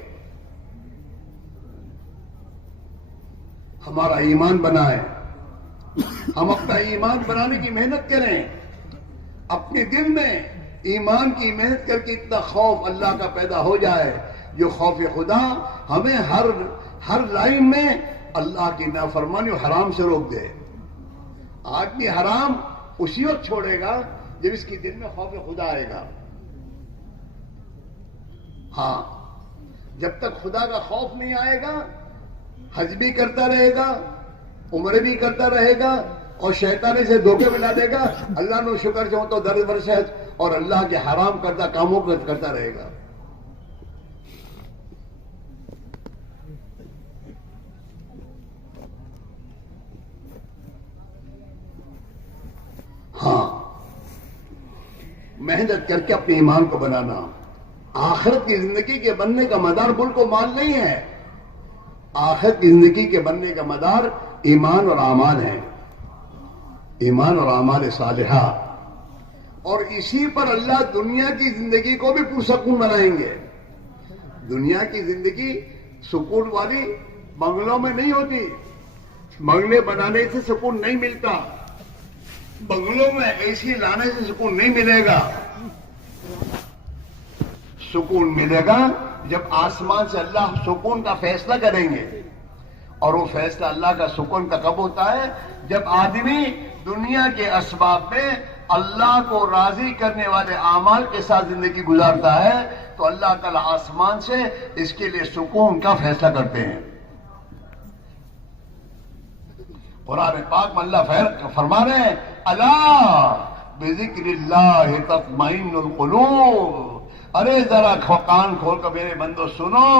ہمارا ایمان بنائیں، ہم اپنا ایمان بنانے کی محنت کریں. اپنے دل میں ایمان کی محنت کر کے اتنا خوف اللہ کا پیدا ہو جائے جو خوف خدا ہمیں ہر لائن میں اللہ کی نافرمانی اور حرام سے روک دے. آدمی حرام اسی وقت چھوڑے گا جب اس کی دل میں خوف خدا آئے گا. ہاں، جب تک خدا کا خوف نہیں آئے گا حج بھی کرتا رہے گا، عمرے بھی کرتا رہے گا اور شیطانی سے دھوکے ملا دے گا. اللہ نے شکر جو تو در برس ہے اور اللہ کے حرام کردہ کاموں کو کرتا رہے گا. ہاں، محنت کر کے اپنے ایمان کو بنانا. آخرت کی زندگی کے بننے کا مدار ملک و مال نہیں ہے، آخرت کی زندگی کے بننے کا مدار ایمان اور اعمال ہیں. ایمان اور اعمال صالحہ. اور اسی پر اللہ دنیا کی زندگی کو بھی پرسکون بنائیں گے. دنیا کی زندگی سکون والی بنگلوں میں نہیں ہوتی. بنگلے بنانے سے سکون نہیں ملتا. بنگلوں میں اے سی لانے سے سکون نہیں ملے گا. سکون ملے گا جب آسمان سے اللہ سکون کا فیصلہ کریں گے. اور وہ فیصلہ اللہ کا سکون کا کب ہوتا ہے؟ جب آدمی دنیا کے اسباب میں اللہ کو راضی کرنے والے اعمال کے ساتھ زندگی گزارتا ہے تو اللہ تعالیٰ آسمان سے اس کے لیے سکون کا فیصلہ کرتے ہیں. قرآن پاک میں اللہ فرما رہے ہیں الا بذکر اللہ تطمئن القلوب. ارے ذرا کان کھول کر میرے بندو سنو،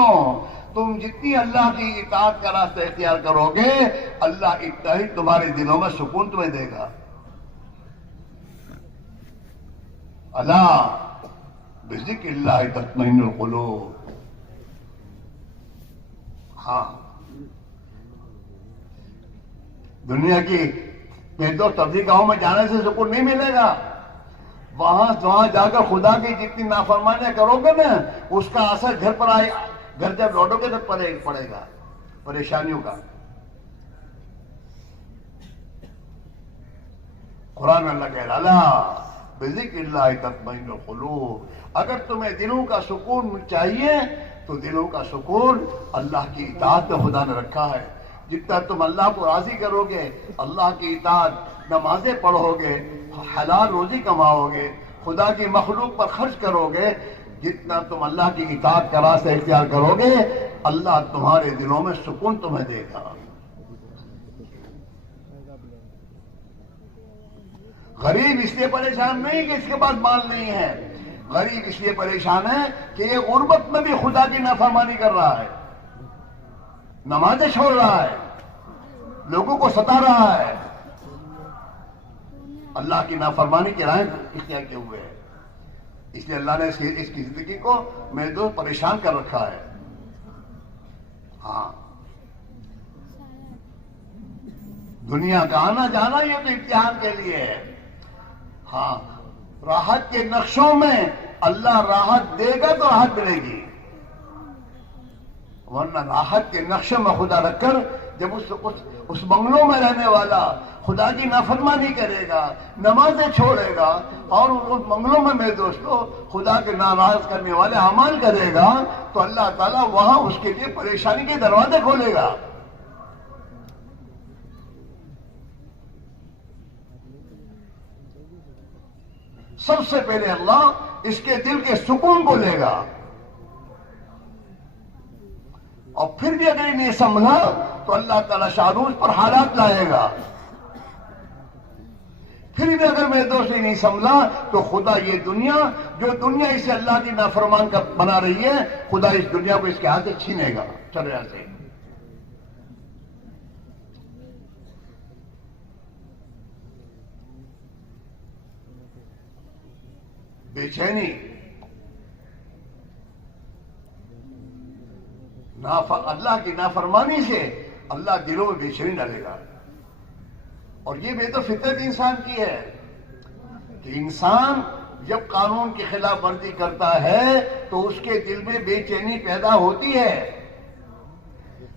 تم جتنی اللہ کی اطاعت کا راستہ اختیار کرو گے اللہ اتنا ہی تمہارے دلوں میں سکون تمہیں دے گا. الا بذکر اللہ تطمئن القلوب. ہاں، دنیا کی تبلیغ میں جانے سے سکون نہیں ملے گا. وہاں جا کر خدا کی جتنی نافرمانیاں کرو گے نا اس کا اثر گھر پر آئے. گھر جب لوٹو گے تو پڑے گا پریشانیوں کا. قرآن اللہ کہہ رہا اللہ بذکر اللہ تطمئن القلوب. اگر تمہیں دلوں کا سکون چاہیے تو دلوں کا سکون اللہ کی اطاعت میں خدا نے رکھا ہے. جتنا تم اللہ کو راضی کرو گے، اللہ کی اطاعت، نمازیں پڑھو گے، حلال روزی کماؤ گے، خدا کی مخلوق پر خرچ کرو گے، جتنا تم اللہ کی اطاعت کا راستہ اختیار کرو گے اللہ تمہارے دلوں میں سکون تمہیں دے گا. غریب اس لیے پریشان نہیں کہ اس کے پاس مال نہیں ہے. غریب اس لیے پریشان ہے کہ یہ غربت میں بھی خدا کی نافرمانی کر رہا ہے، نمازیں چھوڑ رہا ہے، لوگوں کو ستا رہا ہے، اللہ کی نافرمانی کے رائے اختیار کیے ہوئے ہے. اس لیے اللہ نے اس کی زندگی کو میرے دوست پریشان کر رکھا ہے. ہاں، دنیا کا آنا جانا یہ تو امتحان کے لیے ہے. ہاں، راحت کے نقشوں میں اللہ راحت دے گا تو راحت ملے گی، ورنہ راحت کے نقشے میں خدا رکھ کر جب اس بنگلوں میں رہنے والا خدا کی نافرمانی کرے گا، نمازیں چھوڑے گا اور اس بنگلوں میں میرے دوستو خدا کے ناراض کرنے والے اعمال کرے گا تو اللہ تعالیٰ وہاں اس کے لیے پریشانی کے دروازے کھولے گا. سب سے پہلے اللہ اس کے دل کے سکون کو لے گا، اور پھر بھی اگر انہیں سنبھلا تو اللہ تعالیٰ شاروز پر حالات لائے گا. پھر بھی اگر میرے دوست نہیں سنبھلا تو خدا یہ دنیا جو دنیا اسے اللہ کی نافرمان کا بنا رہی ہے خدا اس دنیا کو اس کے ہاتھ سے چھینے گا. چل رہا سے بے چینی اللہ کی نافرمانی سے اللہ دلوں میں بے چینی ڈالے گا. اور یہ بھی تو فطرت انسان کی ہے کہ انسان جب قانون کی خلاف ورزی کرتا ہے تو اس کے دل میں بے چینی پیدا ہوتی ہے.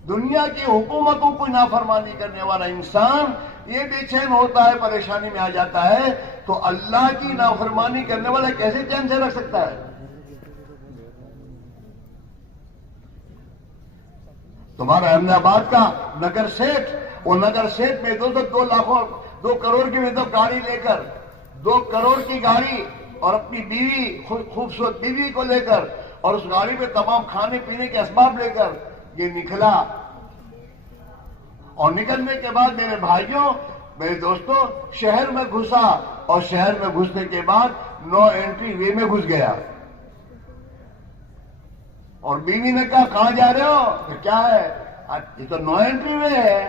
دنیا کی حکومتوں کو نافرمانی کرنے والا انسان یہ بے چین ہوتا ہے، پریشانی میں آ جاتا ہے، تو اللہ کی نافرمانی کرنے والا کیسے چین سے رکھ سکتا ہے؟ تمہارا احمد آباد کا نگر سیٹھ، وہ نگر سیٹھ میں 2 کروڑ کی مطلب گاڑی لے کر 2 کروڑ کی گاڑی اور اپنی بیوی خوبصورت بیوی کو لے کر اور اس گاڑی میں تمام کھانے پینے کے اسباب لے کر یہ نکلا. اور نکلنے کے بعد میرے بھائیوں، میرے دوستوں، شہر میں گھسا اور شہر میں گھسنے کے بعد نو انٹری وے میں گھس گیا. اور بیوی نے کہا کہاں جا رہے ہو؟ کہ کیا ہے؟ یہ تو نو انٹری وے ہے.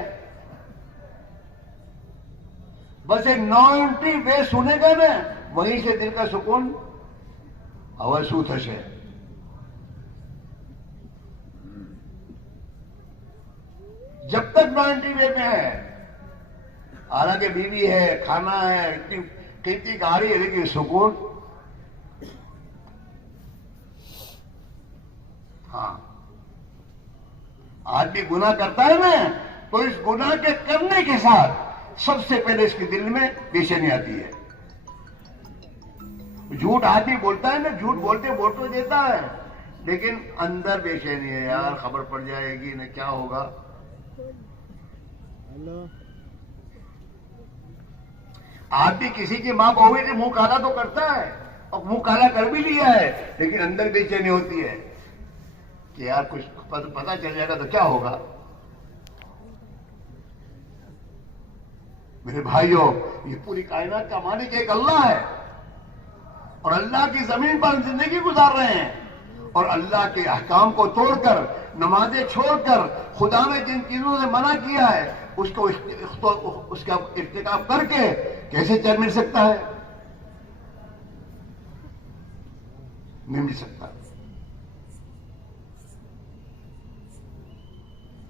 بس یہ نو انٹری وے سنے گا نا وہیں سے دل کا سکون اوسوت ہے. جب تک 90 وے میں ہے، حالانکہ بیوی ہے، کھانا ہے، اتنی کتنی گاڑی ہے لیکن سکون. ہاں آدمی گناہ کرتا ہے نا تو اس گناہ کے کرنے کے ساتھ سب سے پہلے اس کے دل میں بے چینی آتی ہے. جھوٹ آدمی بولتا ہے نا, جھوٹ بولتے بولتے دیتا ہے لیکن اندر بے چینی ہے, یار خبر پڑ جائے گی نہ کیا ہوگا. آدمی کسی کی ماں بہو سے منہ کالا تو کرتا ہے اور منہ کالا کر بھی لیا ہے لیکن اندر بے چینی ہوتی ہے کہ یار کچھ پتا چل جائے گا تو کیا ہوگا. میرے بھائیوں, یہ پوری کائنات کا مالک ایک اللہ ہے اور اللہ کی زمین پر زندگی گزار رہے ہیں اور اللہ کے احکام کو توڑ کر, نمازیں چھوڑ کر, خدا نے جن چیزوں سے منع کیا ہے اس کا ارتکاب کر کے کیسے چین مل سکتا ہے؟ نہیں مل سکتا.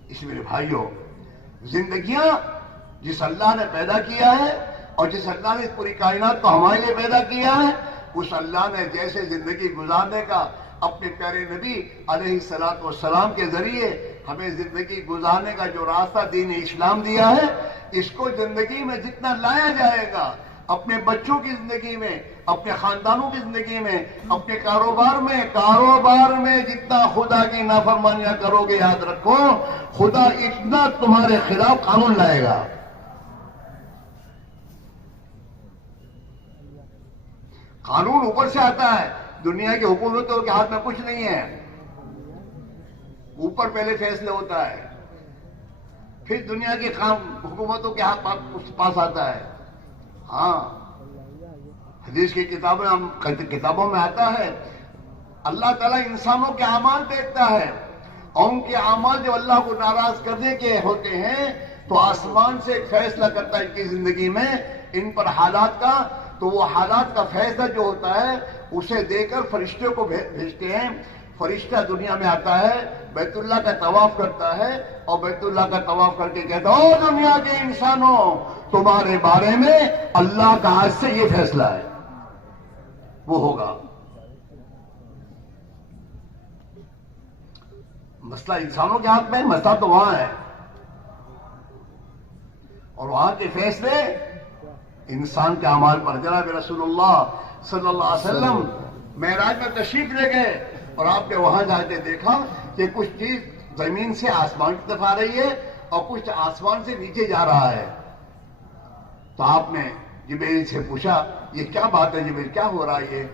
اس میرے بھائیوں, زندگیاں جس اللہ نے پیدا کیا ہے اور جس اللہ نے پوری کائنات کو ہمارے لیے پیدا کیا ہے, اس اللہ نے جیسے زندگی گزارنے کا اپنے پیارے نبی علیہ الصلوۃ والسلام کے ذریعے ہمیں زندگی گزارنے کا جو راستہ دین اسلام دیا ہے, اس کو زندگی میں جتنا لایا جائے گا, اپنے بچوں کی زندگی میں, اپنے خاندانوں کی زندگی میں, اپنے کاروبار میں جتنا خدا کی نافرمانیاں کرو گے, یاد رکھو خدا اتنا تمہارے خلاف قانون لائے گا. قانون اوپر سے آتا ہے, دنیا کی حکومتوں کے ہاتھ میں کچھ نہیں ہے. اوپر پہلے فیصلے ہوتا ہے, پھر دنیا کی حکومتوں کے ہاتھ پاس آتا ہے. ہاں حدیث کی کتابوں میں آتا ہے اللہ تعالیٰ انسانوں کے اعمال دیکھتا ہے اور ان کے اعمال جو اللہ کو ناراض کرنے کے ہوتے ہیں تو آسمان سے ایک فیصلہ کرتا ہے ان کی زندگی میں, ان پر حالات کا. تو وہ حالات کا فیصلہ جو ہوتا ہے اسے دے کر فرشتوں کو بھیجتے ہیں. فرشتہ دنیا میں آتا ہے, بیت اللہ کا طواف کرتا ہے اور بیت اللہ کا طواف کر کے کہتا ہے, او دنیا کے انسانوں, تمہارے بارے میں اللہ کا آج سے یہ فیصلہ ہے, وہ ہوگا. مسئلہ انسانوں کے ہاتھ میں, مسئلہ تو وہاں ہے اور وہاں کے فیصلے انسان کے اعمال پر. جناب رسول اللہ صلی اللہ علیہ وسلم معراج میں تشریف لے گئے اور آپ نے وہاں جا کے دیکھا کہ کچھ چیز زمین سے آسمان کی طرف آ رہی ہے اور کچھ آسمان سے نیچے جا رہا ہے. تو آپ نے جبریل سے پوچھا, یہ کیا بات ہے جبریل, کیا ہو رہا ہے یہ؟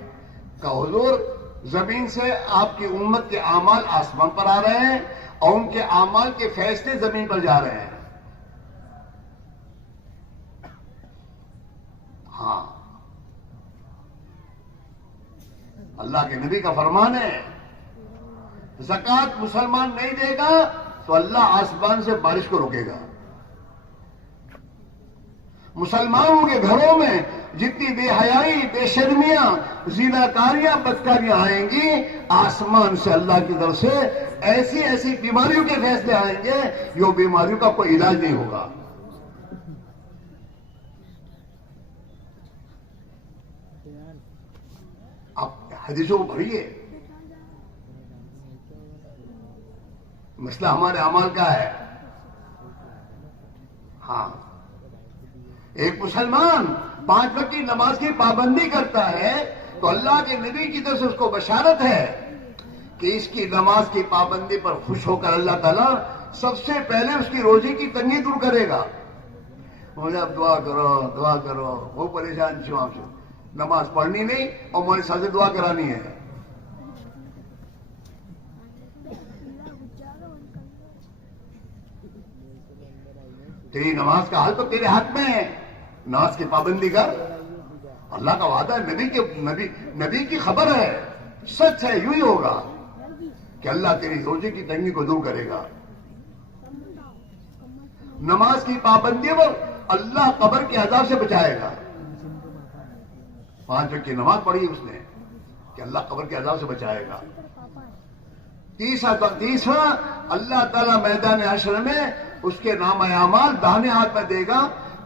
کہ حضور زمین سے آپ کی امت کے اعمال آسمان پر آ رہے ہیں اور ان کے اعمال کے فیصلے زمین پر جا رہے ہیں. ہاں اللہ کے نبی کا فرمان ہے, زکوٰۃ مسلمان نہیں دے گا تو اللہ آسمان سے بارش کو روکے گا. مسلمانوں کے گھروں میں جتنی بے حیائی, بے شرمیاں, زیناکاریاں, بدکاریاں آئیں گی, آسمان سے اللہ کی طرف سے ایسی ایسی بیماریوں کے فیصلے آئیں گے جو بیماریوں کا کوئی علاج نہیں ہوگا. آپ حدیثوں کو پڑھیے, مسئلہ ہمارے اعمال کا ہے. ہاں ایک مسلمان 5 وقت کی نماز کی پابندی کرتا ہے تو اللہ کے نبی کی طرف سے اس کو بشارت ہے کہ اس کی نماز کی پابندی پر خوش ہو کر اللہ تعالیٰ سب سے پہلے اس کی روزی کی تنگی دور کرے گا. مجھے اب دعا کرو, وہ پریشان چھو آپ سے, نماز پڑھنی نہیں اور مولوی صاحب سے دعا کرانی ہے. تیری نماز کا حل تو تیرے ہاتھ میں ہے, نماز کی پابندی کر. اللہ کا وعدہ ہے, نبی کی خبر ہے, سچ ہے, یوں ہی ہوگا کہ اللہ تیری روزی کی تنگی کو دور کرے گا. نماز کی پابندی پر اللہ قبر کے عذاب سے بچائے گا. 5 وقت کی نماز پڑھی اس نے کہ اللہ قبر کے عذاب سے بچائے گا. تیسرا اللہ تعالیٰ میدان حشر میں اس کے نام اعمال داہنے ہاتھ میں دے گا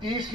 30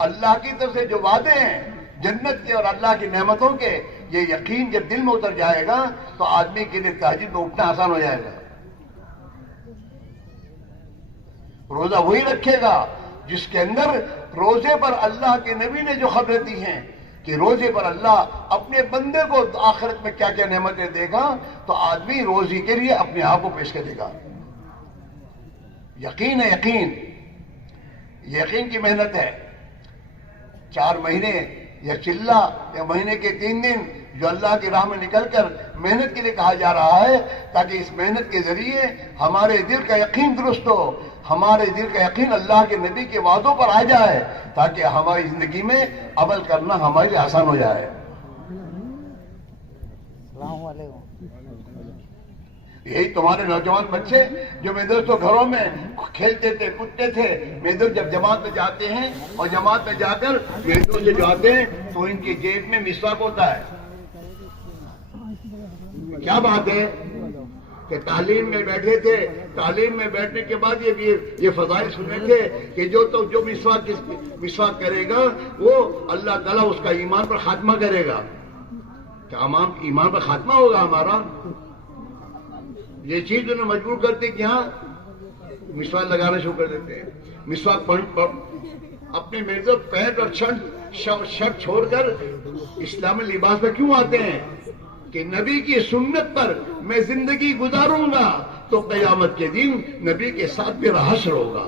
اللہ کی طرف سے جو وعدے ہیں جنت کے اور اللہ کی نعمتوں کے، یہ یقین جب دل میں اتر جائے گا تو آدمی کے لیے تہجد میں اٹھنا آسان ہو جائے گا۔ روزہ وہی رکھے گا جس کے اندر روزے پر اللہ کے نبی نے جو خبریں دی ہیں کہ روزے پر اللہ اپنے بندے کو آخرت میں کیا کیا نعمتیں دے گا، تو آدمی روزی کے لیے اپنے آپ کو پیش کرے گا۔ یقین ہے، یقین، یقین کی محنت ہے۔ 4 مہینے یا چلہ یا مہینے کے 3 دن جو اللہ کی راہ میں نکل کر محنت کے لیے کہا جا رہا ہے، تاکہ اس محنت کے ذریعے ہمارے دل کا یقین درست ہو، ہمارے دل کا یقین اللہ کے نبی کے وعدوں پر آ جائے، تاکہ ہماری زندگی میں عمل کرنا ہمارے لیے آسان ہو جائے۔ السلام علیکم۔ یہی تمہارے نوجوان بچے جو میرے دوستوں گھروں میں کھیلتے تھے، کودتے تھے، میرے دوست جب جماعت میں جاتے ہیں اور جماعت میں جا کر میرے دوست جو آتے ہیں تو ان کی جیب میں مسواک ہوتا ہے۔ کیا بات ہے کہ تعلیم میں بیٹھے تھے، تعلیم میں بیٹھنے کے بعد یہ فضائل سنے تھے کہ جو مسواک کرے گا وہ اللہ تعالیٰ اس کا ایمان پر خاتمہ کرے گا۔ کیا ایمان پر خاتمہ ہوگا ہمارا؟ یہ چیز انہیں مجبور کرتے کہ ہاں مسواک لگانا شروع کر دیتے ہیں۔ مسواک اپنے میزوں پینٹ اور شرٹ چھوڑ کر اسلامی لباس میں کیوں آتے ہیں؟ کہ نبی کی سنت پر میں زندگی گزاروں گا تو قیامت کے دن نبی کے ساتھ میرا حشر ہوگا۔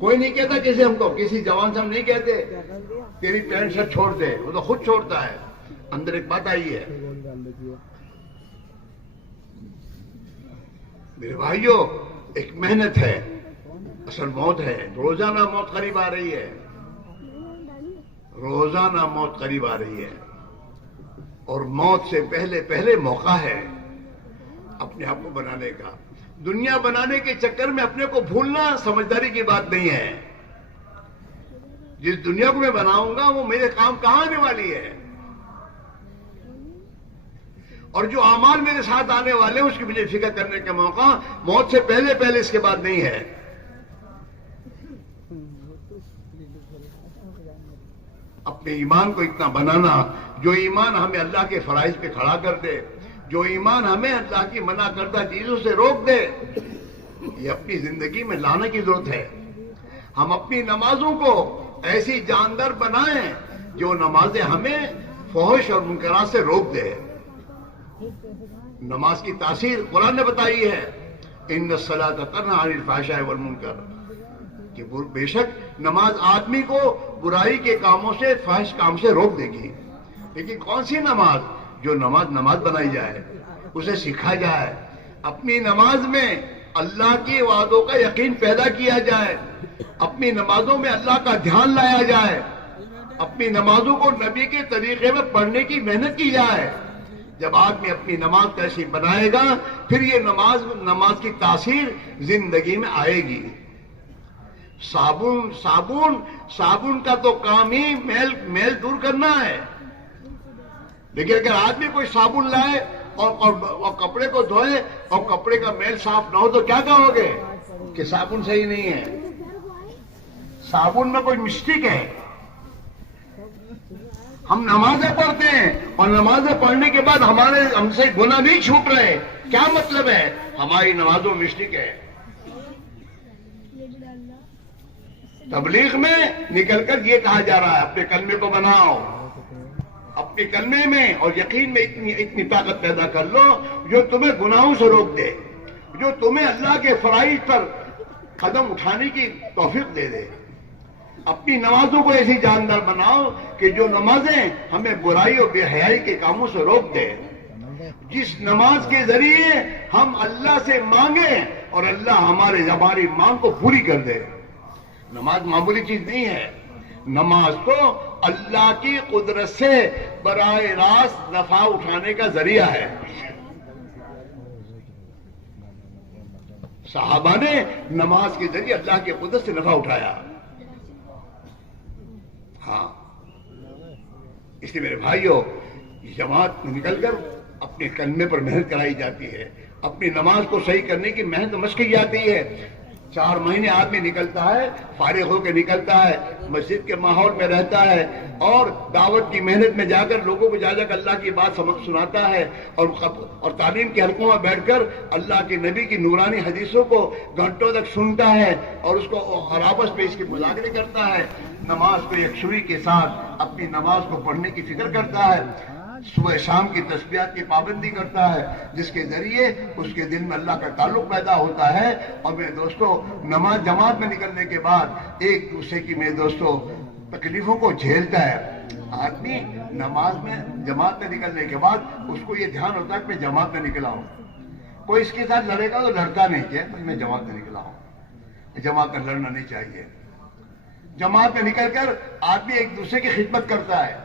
کوئی نہیں کہتا کسی جوان سے ہم نہیں کہتے تیری پینٹ شرٹ چھوڑ دے، وہ تو خود چھوڑتا ہے۔ اندر ایک بات آئی ہے میرے بھائیوں، ایک محنت ہے، اصل موت ہے۔ روزانہ موت قریب آ رہی ہے، روزانہ موت قریب آ رہی ہے، اور موت سے پہلے موقع ہے اپنے آپ کو بنانے کا۔ دنیا بنانے کے چکر میں اپنے کو بھولنا سمجھداری کی بات نہیں ہے۔ جس دنیا کو میں بناؤں گا وہ میرے کام کہاں آنے والی ہے، اور جو اعمال میرے ساتھ آنے والے ہیں اس کی مجھے فکر کرنے کا موقع موت سے پہلے اس کے بعد نہیں ہے۔ اپنے ایمان کو اتنا بنانا جو ایمان ہمیں اللہ کے فرائض پہ کھڑا کر دے، جو ایمان ہمیں اللہ کی منع کردہ چیزوں سے روک دے، یہ اپنی زندگی میں لانے کی ضرورت ہے۔ ہم اپنی نمازوں کو ایسی جاندار بنائیں جو نمازیں ہمیں فحش اور منکرات سے روک دے۔ نماز کی تاثیر قرآن نے بتائی ہے، ان الصلاۃ تنہی عن الفحشاء والمنکر، کہ بے شک نماز آدمی کو برائی کے کاموں سے، فحش کام سے روک دے گی۔ لیکن کون سی نماز؟ جو نماز بنائی جائے، اسے سکھا جائے، اپنی نماز میں اللہ کے وعدوں کا یقین پیدا کیا جائے، اپنی نمازوں میں اللہ کا دھیان لایا جائے، اپنی نمازوں کو نبی کے طریقے میں پڑھنے کی محنت کی جائے۔ جب آدمی اپنی نماز کیسی بنائے گا پھر یہ نماز کی تاثیر زندگی میں آئے گی۔ صابن کا تو کام ہی میل دور کرنا ہے، لیکن اگر آدمی کوئی صابن لائے اور کپڑے کو دھوئے اور کپڑے کا میل صاف نہ ہو تو کیا کہو گے؟ کہ صابن صحیح نہیں ہے، صابن میں کوئی مسٹیک ہے۔ ہم نمازیں پڑھتے ہیں اور نمازیں پڑھنے کے بعد ہم سے گناہ نہیں چھوٹ رہے، کیا مطلب ہے؟ ہماری نمازوں میں مسٹیک ہے۔ تبلیغ میں نکل کر یہ کہا جا رہا ہے اپنے کلمے کو بناؤ، اپنے کلمے میں اور یقین میں اتنی طاقت پیدا کر لو جو تمہیں گناہوں سے روک دے، جو تمہیں اللہ کے فرائض پر قدم اٹھانے کی توفیق دے دے۔ اپنی نمازوں کو ایسی جاندار بناؤ کہ جو نمازیں ہمیں برائی اور بے حیائی کے کاموں سے روک دے، جس نماز کے ذریعے ہم اللہ سے مانگیں اور اللہ ہماری مانگ کو پوری کر دے۔ نماز معمولی چیز نہیں ہے، نماز تو اللہ کی قدرت سے براہ راست نفع اٹھانے کا ذریعہ ہے۔ صحابہ نے نماز کے ذریعے اللہ کی قدرت سے نفع اٹھایا۔ ہاں، اس لیے میرے بھائیوں، جماعت نکل کر اپنے کلمے پر محنت کرائی جاتی ہے، اپنی نماز کو صحیح کرنے کی محنت مشق کی جاتی ہے۔ 4 مہینے آدمی نکلتا ہے، فارغ ہو کے نکلتا ہے، مسجد کے ماحول میں رہتا ہے اور دعوت کی محنت میں جا کر لوگوں کو جا کر اللہ کی بات سناتا ہے اور تعلیم کے حلقوں میں بیٹھ کر اللہ کے نبی کی نورانی حدیثوں کو گھنٹوں تک سنتا ہے اور اس کو اور آپس میں اس کے مذاکرے کرتا ہے، نماز کو یکسوئی کے ساتھ اپنی نماز کو پڑھنے کی فکر کرتا ہے، صبح شام کی تسبیحات کی پابندی کرتا ہے، جس کے ذریعے اس کے دل میں اللہ کا تعلق پیدا ہوتا ہے۔ اور میرے دوستو، نماز جماعت میں نکلنے کے بعد ایک دوسرے کی میرے دوستو تکلیفوں کو جھیلتا ہے۔ آدمی نماز میں جماعت میں نکلنے کے بعد اس کو یہ دھیان ہوتا ہے کہ میں جماعت میں نکلا ہوں، کوئی اس کے ساتھ لڑے گا تو لڑتا نہیں کہ میں جماعت میں نکلا ہوں، جماعت میں لڑنا نہیں چاہیے۔ جماعت میں نکل کر آدمی ایک دوسرے کی خدمت کرتا ہے،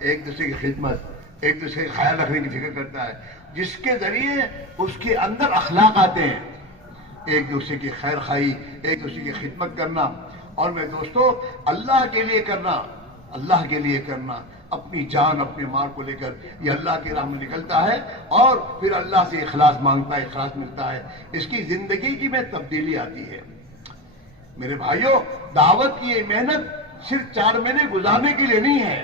ایک دوسرے کی خدمت، ایک دوسرے کا خیال رکھنے کی فکر کرتا ہے، جس کے ذریعے اس کے اندر اخلاق آتے ہیں، ایک دوسرے کی خیر خواہی، ایک دوسرے کی خدمت کرنا، اور میں دوستو اللہ کے لیے کرنا، اللہ کے لیے کرنا، اپنی جان اپنے مال کو لے کر یہ اللہ کی راہ میں نکلتا ہے اور پھر اللہ سے اخلاص مانگتا ہے، اخلاص ملتا ہے، اس کی زندگی کی میں تبدیلی آتی ہے۔ میرے بھائیوں، دعوت کی یہ محنت صرف 4 مہینے گزارنے کے لیے نہیں ہے،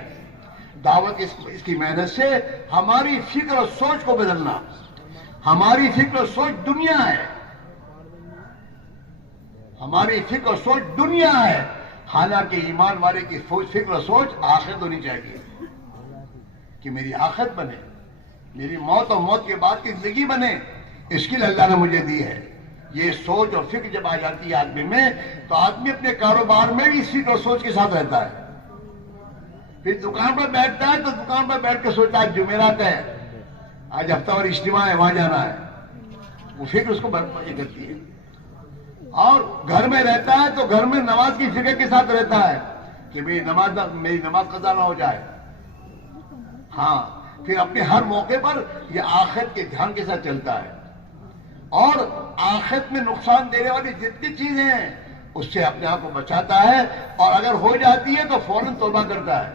دعوت اس کی محنت سے ہماری فکر اور سوچ کو بدلنا، ہماری فکر اور سوچ دنیا ہے، ہماری فکر اور سوچ دنیا ہے، حالانکہ ایمان والے کی فکر اور سوچ آخرت ہونی چاہیے کہ میری آخرت بنے، میری موت اور موت کے بعد کی زندگی بنے، اس کے لیے اللہ نے مجھے دی ہے۔ یہ سوچ اور فکر جب آ جاتی ہے آدمی میں تو آدمی اپنے کاروبار میں بھی اس فکر اور سوچ کے ساتھ رہتا ہے، پھر دکان پر بیٹھتا ہے تو دکان پر بیٹھ کے سوچتا ہے جمعرات ہے، آج ہفتہ وار اجتماع ہے، وہاں جانا ہے، وہ فکر اس کو یہ کرتی ہے۔ اور گھر میں رہتا ہے تو گھر میں نماز کی فکر کے ساتھ رہتا ہے کہ میری نماز قضا نہ ہو جائے۔ ہاں، پھر اپنے ہر موقع پر یہ آخرت کے دھیان کے ساتھ چلتا ہے اور آخرت میں نقصان دینے والی جتنی چیزیں ہیں اس سے اپنے آپ کو بچاتا ہے، اور اگر ہو جاتی ہے تو فوراً توبہ کرتا ہے۔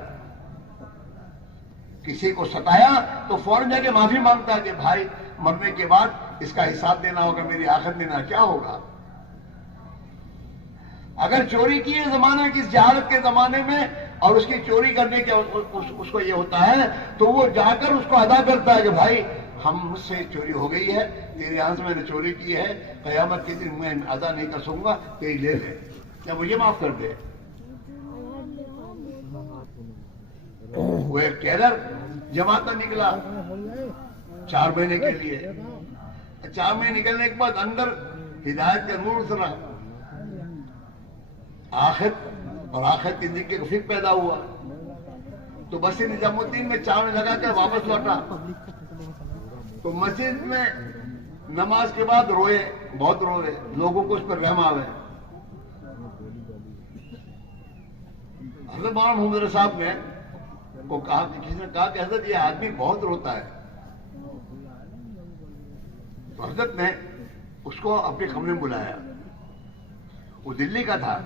کسی کو ستایا تو فوراً جا کے معافی مانگتا ہے کہ بھائی مرنے کے بعد اس کا حساب دینا ہوگا، میری آخرت دینا کیا ہوگا۔ اگر چوری کی ہے زمانے کی جہالت کے زمانے میں اور اس کی چوری کرنے کے اس کو یہ ہوتا ہے تو وہ جا کر اس کو ادا کرتا ہے کہ بھائی مجھ سے چوری ہو گئی ہے، تیرے یہاں سے میں نے چوری کی ہے، قیامت کے دن میں ادا نہیں کر سکوں گا، تو یہ لے لے یا مجھے معاف کر دے۔ وہ ایک ٹیلر جماعت میں نکلا 4 مہینے کے لیے، 4 مہینے نکلنے کے بعد اندر ہدایت کا نور اترا، آخرت اور آخرت کی زندگی کا فکر پیدا ہوا، تو بس نظام الدین میں 4 مہینے لگا کر واپس لوٹا، تو مسجد میں نماز کے بعد روئے، بہت روئے، لوگوں کو اس پر رحم آوے۔ حضرت مولانا محمد رضا صاحب نے کو کہا، کسی نے کہا کہ حضرت یہ آدمی بہت روتا ہے، تو حضرت نے اس کو اپنے کمرے میں بلایا، وہ دلی کا تھا،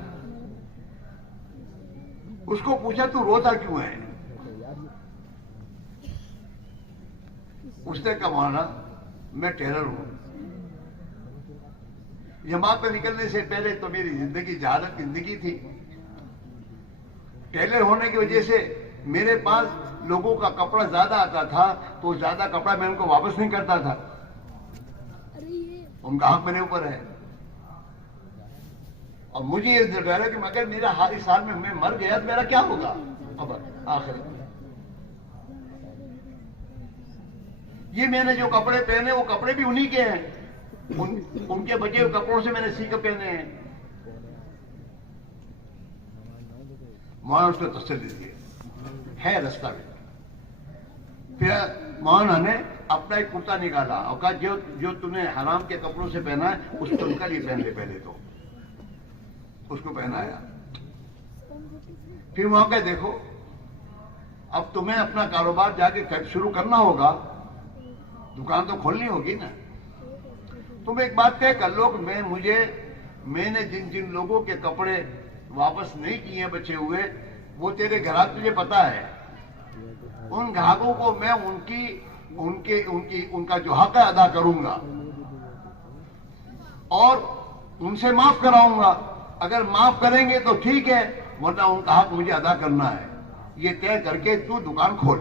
اس کو پوچھا تو روتا کیوں ہے؟ اس نے کہا مولانا میں ٹیلر ہوں، جماعت میں نکلنے سے پہلے تو میری زندگی جہالت کی زندگی تھی، ٹیلر ہونے کی وجہ سے میرے پاس لوگوں کا کپڑا زیادہ آتا تھا تو زیادہ کپڑا میں ان کو واپس نہیں کرتا تھا، ان کا حق میرے اوپر ہے، اور مجھے یہ ڈر ہے کہ اگر میرا ہر سال میں مر گیا تو میرا کیا ہوگا خبر آخر۔ یہ میں نے جو کپڑے پہنے وہ کپڑے بھی انہی کے ہیں، ان کے بچے ہوئے کپڑوں سے میں نے سی کر پہنے ہیں۔ مولانا اس نے تسلی دی ہے رستہ میں، پھر مولانا نے اپنا ایک کرتا نکالا اور کہا جو تم نے حرام کے کپڑوں سے پہنا ہے اس کو نکال یہ پہن لے، پہلے تو اس کو پہنایا، پھر وہاں پہ دیکھو اب تمہیں اپنا کاروبار جا کے شروع کرنا ہوگا، دکان تو کھولنی ہوگی نا، تم ایک بات طے کر لو کہ میں نے جن لوگوں کے کپڑے واپس نہیں کیے ہیں بچے ہوئے، وہ تیرے گھرات تجھے پتا ہے، ان گاہکوں کو میں ان کا جو حق ہے ادا کروں گا، اور تم سے معاف کراؤں گا، اگر معاف کریں گے تو ٹھیک ہے، ورنہ ان کا حق مجھے ادا کرنا ہے، یہ طے کر کے تو دکان کھول۔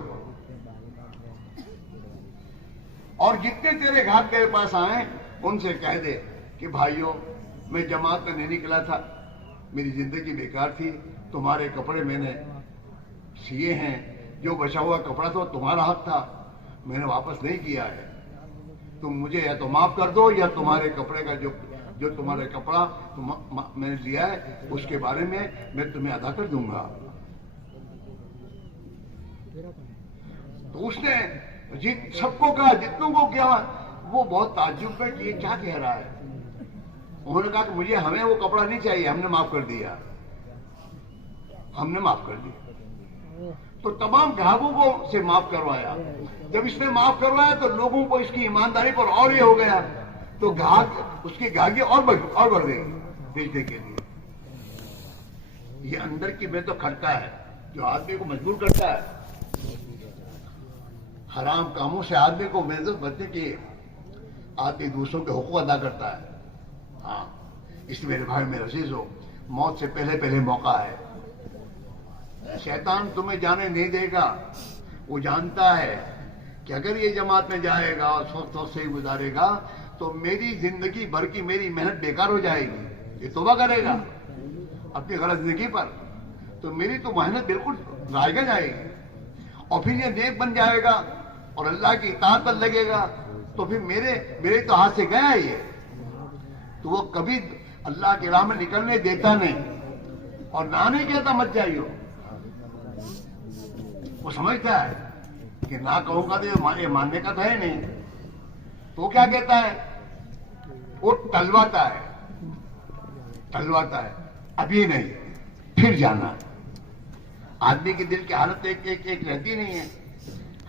اور جتنے تیرے گھاٹ تیرے پاس آئیں ان سے کہہ دے کہ بھائیوں میں جماعت میں نہیں نکلا تھا، میری زندگی بیکار تھی، تمہارے کپڑے میں نے سیے ہیں، جو بچا ہوا کپڑا تھا وہ تمہارا حق تھا، میں نے واپس نہیں کیا ہے، تم مجھے یا تو معاف کر دو یا تمہارے کپڑے کا جو تمہارے کپڑا میں نے لیا ہے اس کے بارے میں میں تمہیں ادا کر دوں گا۔ تو اس نے سب کو کہا، جتنوں کو کیا، وہ بہت تعجب میں کہ یہ کیا کہہ رہا ہے۔ انہوں نے کہا کہ ہمیں وہ کپڑا نہیں چاہیے، ہم نے معاف کر دیا، ہم نے معاف کر دیا۔ تو تمام گراہکوں کو سے معاف کروایا۔ جب اس نے معاف کروایا تو لوگوں کو اس کی ایمانداری پر اور یہ ہو گیا، تو گاہک اس کی گاہکی اور بڑھ گئی بیچنے کے لیے۔ یہ اندر کی میں تو کھٹتا ہے جو آدمی کو مجبور کرتا ہے، حرام کاموں سے آدمی کو محنت بچنے کی، آدمی دوسروں کے حقوق ادا کرتا ہے۔ ہاں، اس لیے میرے بھائی میرے عزیز ہو، موت سے پہلے موقع ہے۔ شیطان تمہیں جانے نہیں دے گا، وہ جانتا ہے کہ اگر یہ جماعت میں جائے گا اور سوچ سے ہی گزارے گا تو میری زندگی بھر کی میری محنت بیکار ہو جائے گی۔ یہ توبہ کرے گا اپنی غلط زندگی پر تو میری تو محنت بالکل ضائع جائے گی، اور پھر یہ نیک بن جائے گا اور اللہ کی اطاعت پر لگے گا تو پھر میرے تو ہاتھ سے گیا یہ، تو وہ کبھی اللہ کی راہ میں نکلنے دیتا نہیں، اور نہ نہیں کہتا مت جائیے، وہ سمجھتا ہے کہ نہ کہوں گا تو یہ ماننے کا تو ہے نہیں، تو کیا کہتا ہے، وہ ٹلواتا ہے، ابھی نہیں پھر جانا۔ آدمی کے دل کی حالت ایک رہتی نہیں ہے،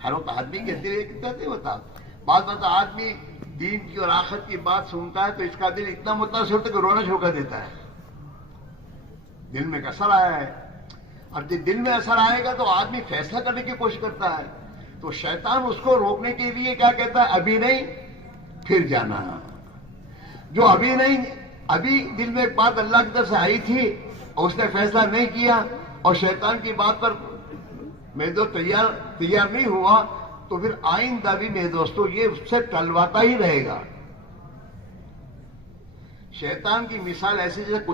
ہر وقت آدمی کے دل ایک نہیں ہوتا۔ بعض بات آدمی دین کی اور آخرت کی بات سنتا ہے تو اس کا دل اتنا متاثر ہوتا ہے کہ رونا شروع کر دیتا ہے، دل میں ایک اثر آیا ہے، اور جب دل میں اثر آئے گا تو آدمی فیصلہ کرنے کی کوشش کرتا ہے، تو شیطان اس کو روکنے کے لیے کیا کہتا ہے، ابھی نہیں پھر جانا۔ جو ابھی دل میں ایک بات اللہ کی طرف سے آئی تھی اور اس نے فیصلہ نہیں کیا اور شیطان کی بات پر میں تو تیار نہیں ہوا، تو پھر آئندہ بھی میرے دوستو یہ اس سے ٹلواتا ہی رہے گا۔ شیطان کی مثال ایسی جیسے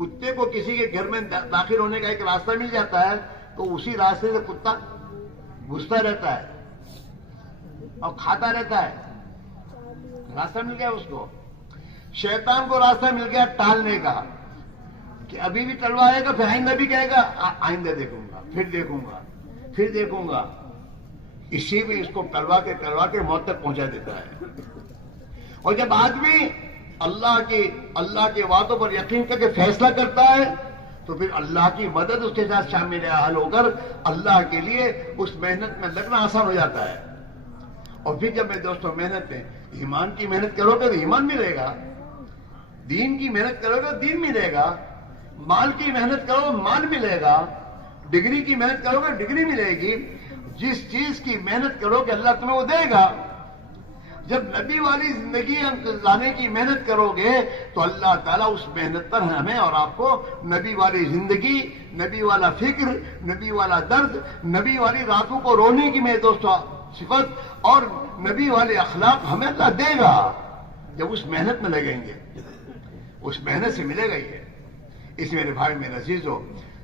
کتے کو کسی کے گھر میں داخل ہونے کا ایک راستہ مل جاتا ہے تو اسی راستے سے کتا گھستا رہتا ہے اور کھاتا رہتا ہے، راستہ مل گیا اس کو۔ شیطان کو راستہ مل گیا ٹالنے کا، کہ ابھی بھی ٹلوائے گا، پھر آئندہ بھی کہے گا آئندہ دیکھوں گا، پھر دیکھوں گا، اسی میں اس کو ٹلوا کے موت تک پہنچا دیتا ہے۔ اور جب آدمی اللہ کے وعدوں پر یقین کر کے فیصلہ کرتا ہے تو پھر اللہ کی مدد اس کے ساتھ شامل حال ہو کر اللہ کے لیے اس محنت میں لگنا آسان ہو جاتا ہے۔ اور پھر جب میں دوستوں محنت ہے، ایمان کی محنت کرو گے تو ایمان ملے گا، دین کی محنت کرو گے دین ملے گا، مال کی محنت کرو گے مال ملے گا، ڈگری کی محنت کرو گے ڈگری ملے گی۔ جس چیز کی محنت کرو گے اللہ تمہیں وہ دے گا۔ جب نبی والی زندگی لانے کی محنت کرو گے تو اللہ تعالیٰ اس محنت پر ہمیں اور آپ کو نبی والی زندگی، نبی والا فکر، نبی والا درد، نبی والی راتوں کو رونے کی میرے دوستوں صفت اور نبی والے اخلاق ہمیں اللہ دے گا جب اس محنت میں لگیں گے، اس محنت سے ملے گا یہ۔ اس میرے بھائی میرے عزیزو،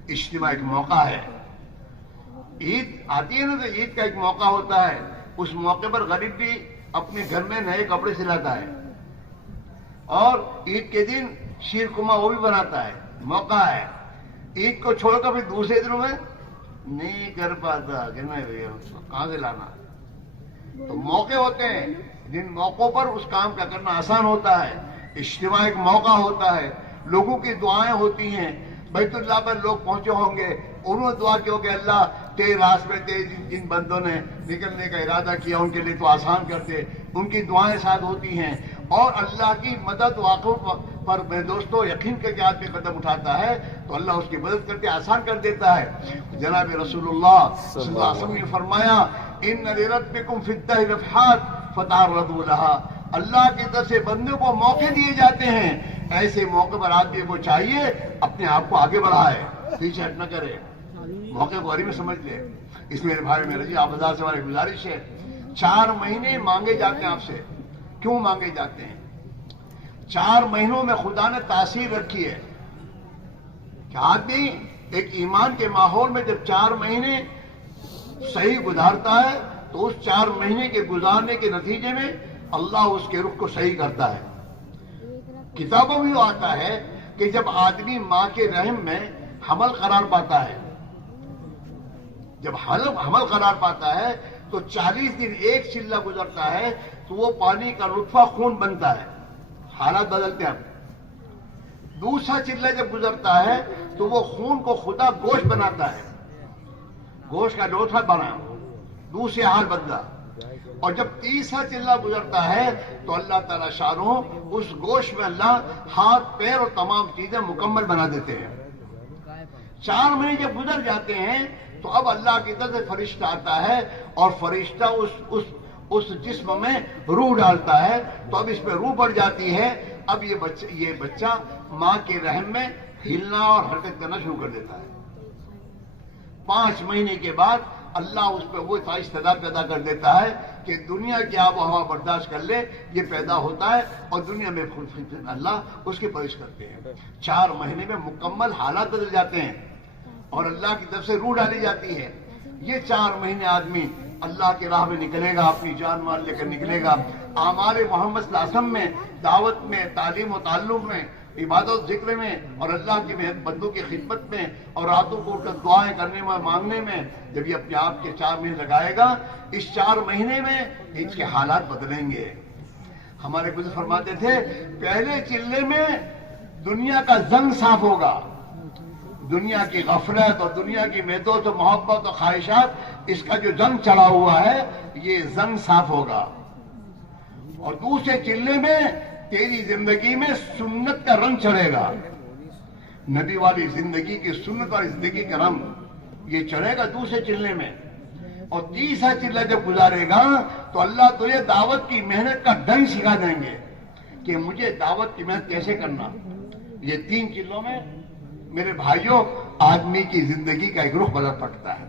اجتماع ایک موقع ہے، عید آتی ہے نا تو عید کا ایک موقع ہوتا ہے، اس موقع پر غریب بھی اپنے گھر میں نئے کپڑے سلاتا ہے اور عید کے دن شیر خرما وہ بھی بناتا ہے، موقع ہے۔ عید کو چھوڑ کر پھر دوسرے دنوں میں نہیں کر پاتا کہ نہیں بھیا کہاں سے لانا، تو موقع ہوتے ہیں جن موقعوں پر اس کام کا کرنا آسان ہوتا ہے۔ اجتماع ایک موقع ہوتا ہے، لوگوں کی دعائیں ہوتی ہیں، بیت اللہ پر لوگ پہنچے ہوں گے، انہوں نے دعا کی ہوگی اللہ تیرے راستے میں جن بندوں نے نکلنے کا ارادہ کیا ان کے لیے تو آسان کر دے، ان کی دعائیں ساتھ ہوتی ہیں، اور اللہ کی مدد واقعوں پر میرے دوستو یقین کر کے آدمی قدم اٹھاتا ہے تو اللہ اس کی مدد کر کے آسان کر دیتا ہے۔ جناب رسول اللہ صلی اللہ علیہ وسلم نے فرمایا ان لربکم فی الدہر نفحات فتعرضوا لها، اللہ کی طرف سے بندے کو موقع دیے جاتے ہیں. ایسے موقع پر آدمی کو چاہیے اپنے آپ کو آگے بڑھائے, پیچھے ہٹ نہ کرے, موقع کو غریب میں سمجھ لے. اس میرے بھائی میرے جی آپ ہزار سے ہماری گزارش ہے, 4 مہینے مانگے جاتے ہیں آپ سے. کیوں مانگے جاتے ہیں؟ 4 مہینوں میں خدا نے تاثیر رکھی ہے کہ آدمی ایک ایمان کے ماحول میں جب 4 مہینے صحیح گزارتا ہے تو اس 4 مہینے کے گزارنے کے نتیجے میں اللہ اس کے رخ کو صحیح کرتا ہے. کتابوں میں آتا ہے کہ جب آدمی ماں کے رحم میں حمل قرار پاتا ہے, جب حمل قرار پاتا ہے تو 40 دن ایک چلہ گزرتا ہے تو وہ پانی کا نطفہ خون بنتا ہے, حالات بدلتے ہیں. دوسرا چلہ جب گزرتا ہے تو وہ خون کو خدا گوشت بناتا ہے, گوشت کا لوتھا بنا, دوسرے حال بدلا. اور جب تیسرا چلہ گزرتا ہے تو اللہ تعالیٰ شانہ اس گوشت میں اللہ ہاتھ پیر اور تمام چیزیں مکمل بنا دیتے ہیں. 4 مہینے جب گزر جاتے ہیں تو اب اللہ کی طرف سے فرشتہ آتا ہے اور فرشتہ اس جسم میں روح ڈالتا ہے, تو اب اس میں روح بڑھ جاتی ہے. اب یہ بچہ ماں کے رحم میں ہلنا اور حرکت کرنا شروع کر دیتا ہے. 5 مہینے کے بعد اللہ اس پہ وہ استعداد پیدا کر دیتا ہے کہ دنیا کی آب و ہوا برداشت کر لے, یہ پیدا ہوتا ہے اور دنیا میں اللہ اس کی پرورش کرتے ہیں. 4 مہینے میں مکمل حالات بدل جاتے ہیں اور اللہ کی طرف سے روح ڈالی جاتی ہے. یہ 4 مہینے آدمی اللہ کی راہ میں نکلے گا, اپنی جان مال لے کر نکلے گا. اعمال محمد صلی اللہ علیہ وسلم میں, دعوت میں, تعلیم و تعلق میں, عبادت ذکر میں اور اللہ کے بندوں کی خدمت میں اور راتوں کو اٹھ کر دعائیں کرنے میں, مانگنے میں, جب یہ اپنے آپ کے 4 مہینے لگائے گا, اس 4 مہینے میں اس کے حالات بدلیں گے. ہمارے بزرگ فرماتے تھے پہلے چلے میں دنیا کا زنگ صاف ہوگا, دنیا کی غفلت اور دنیا کی میدوت و محبت اور خواہشات, اس کا جو زنگ چڑھا ہوا ہے یہ زنگ صاف ہوگا. اور دوسرے چلے میں تیری زندگی میں سنت کا رنگ چڑھے گا, نبی والی زندگی کی, سنت والی زندگی کا رنگ یہ چڑھے گا دوسرے چلے میں. اور تیسرا چلہ جب گزارے گا تو اللہ تجھے دعوت کی محنت کا ڈھنگ سکھا دیں گے کہ مجھے دعوت کی محنت کیسے کرنا. یہ 3 چلوں میں میرے بھائیوں آدمی کی زندگی کا ایک رخ بدل پڑتا ہے,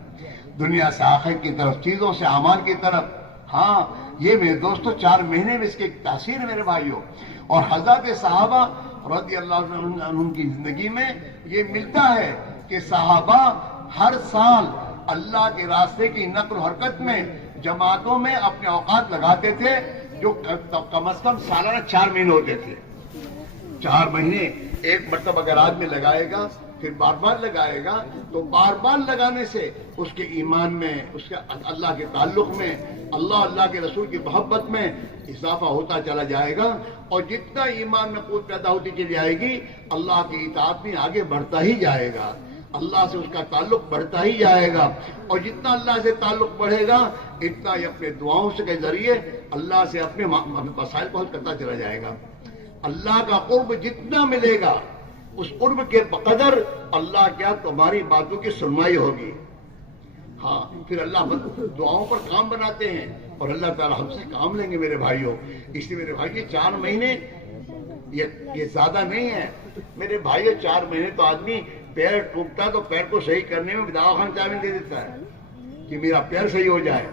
دنیا سے آخرت کی طرف, چیزوں سے اعمال کی طرف. ہاں یہ میرے دوستوں 4 مہینے میں اس کی ایک تاثیر ہے میرے بھائیوں. اور حضرات صحابہ رضی اللہ عنہ کی زندگی میں یہ ملتا ہے کہ صحابہ ہر سال اللہ کے راستے کی نقل و حرکت میں جماعتوں میں اپنے اوقات لگاتے تھے, جو کم از کم سالانہ 4 مہینے ہوتے تھے. 4 مہینے ایک مرتبہ اگر آدمی لگائے گا پھر بار بار لگائے گا تو بار بار لگانے سے اس کے ایمان میں, اس کے اللہ کے تعلق میں, اللہ کے رسول کی محبت میں اضافہ ہوتا چلا جائے گا. اور جتنا ایمان میں قوت پیدا ہوتی چلی جائے گی اللہ کی اطاعت میں آگے بڑھتا ہی جائے گا, اللہ سے اس کا تعلق بڑھتا ہی جائے گا. اور جتنا اللہ سے تعلق بڑھے گا اتنا یہ اپنے دعاؤں سے کے ذریعے اللہ سے اپنے مسائل کو حل کرتا چلا جائے گا. اللہ کا قرب جتنا ملے گا اس قرب کے بقدر اللہ کیا تمہاری باتوں کی سنوائی ہوگی. ہاں پھر اللہ دعاؤں پر کام بناتے ہیں اور اللہ تعالیٰ ہم سے کام لیں گے میرے بھائیوں. اس لیے میرے بھائی 4 مہینے یہ زیادہ نہیں ہے میرے بھائیوں. 4 مہینے تو آدمی پیر ٹوٹتا تو پیر کو صحیح کرنے میں دواخانہ چابی دے دیتا ہے کہ میرا پیر صحیح ہو جائے.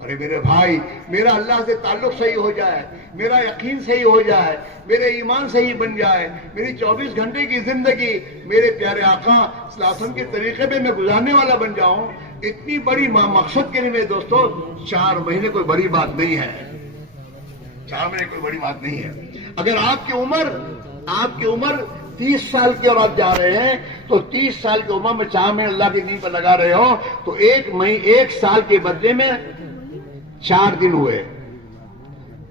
ارے میرے بھائی میرا اللہ سے تعلق صحیح ہو جائے, میرا یقین صحیح ہو جائے, میرے ایمان صحیح بن جائے, میری 24 گھنٹے کی زندگی میرے پیارے آقا صلی اللہ علیہ وسلم کے طریقے پہ میں گزارنے والا بن جاؤں, اتنی بڑی مقصد کے لیے میرے دوستو 4 مہینے کوئی بڑی بات نہیں ہے. 4 مہینے کوئی بڑی بات نہیں ہے. اگر آپ کی عمر 30 سال کی اور آپ جا رہے ہیں تو 30 سال کی عمر میں 4 مہینے اللہ کے دین پر لگا رہے ہو تو 1 سال کے بدلے میں 4 دن ہوئے.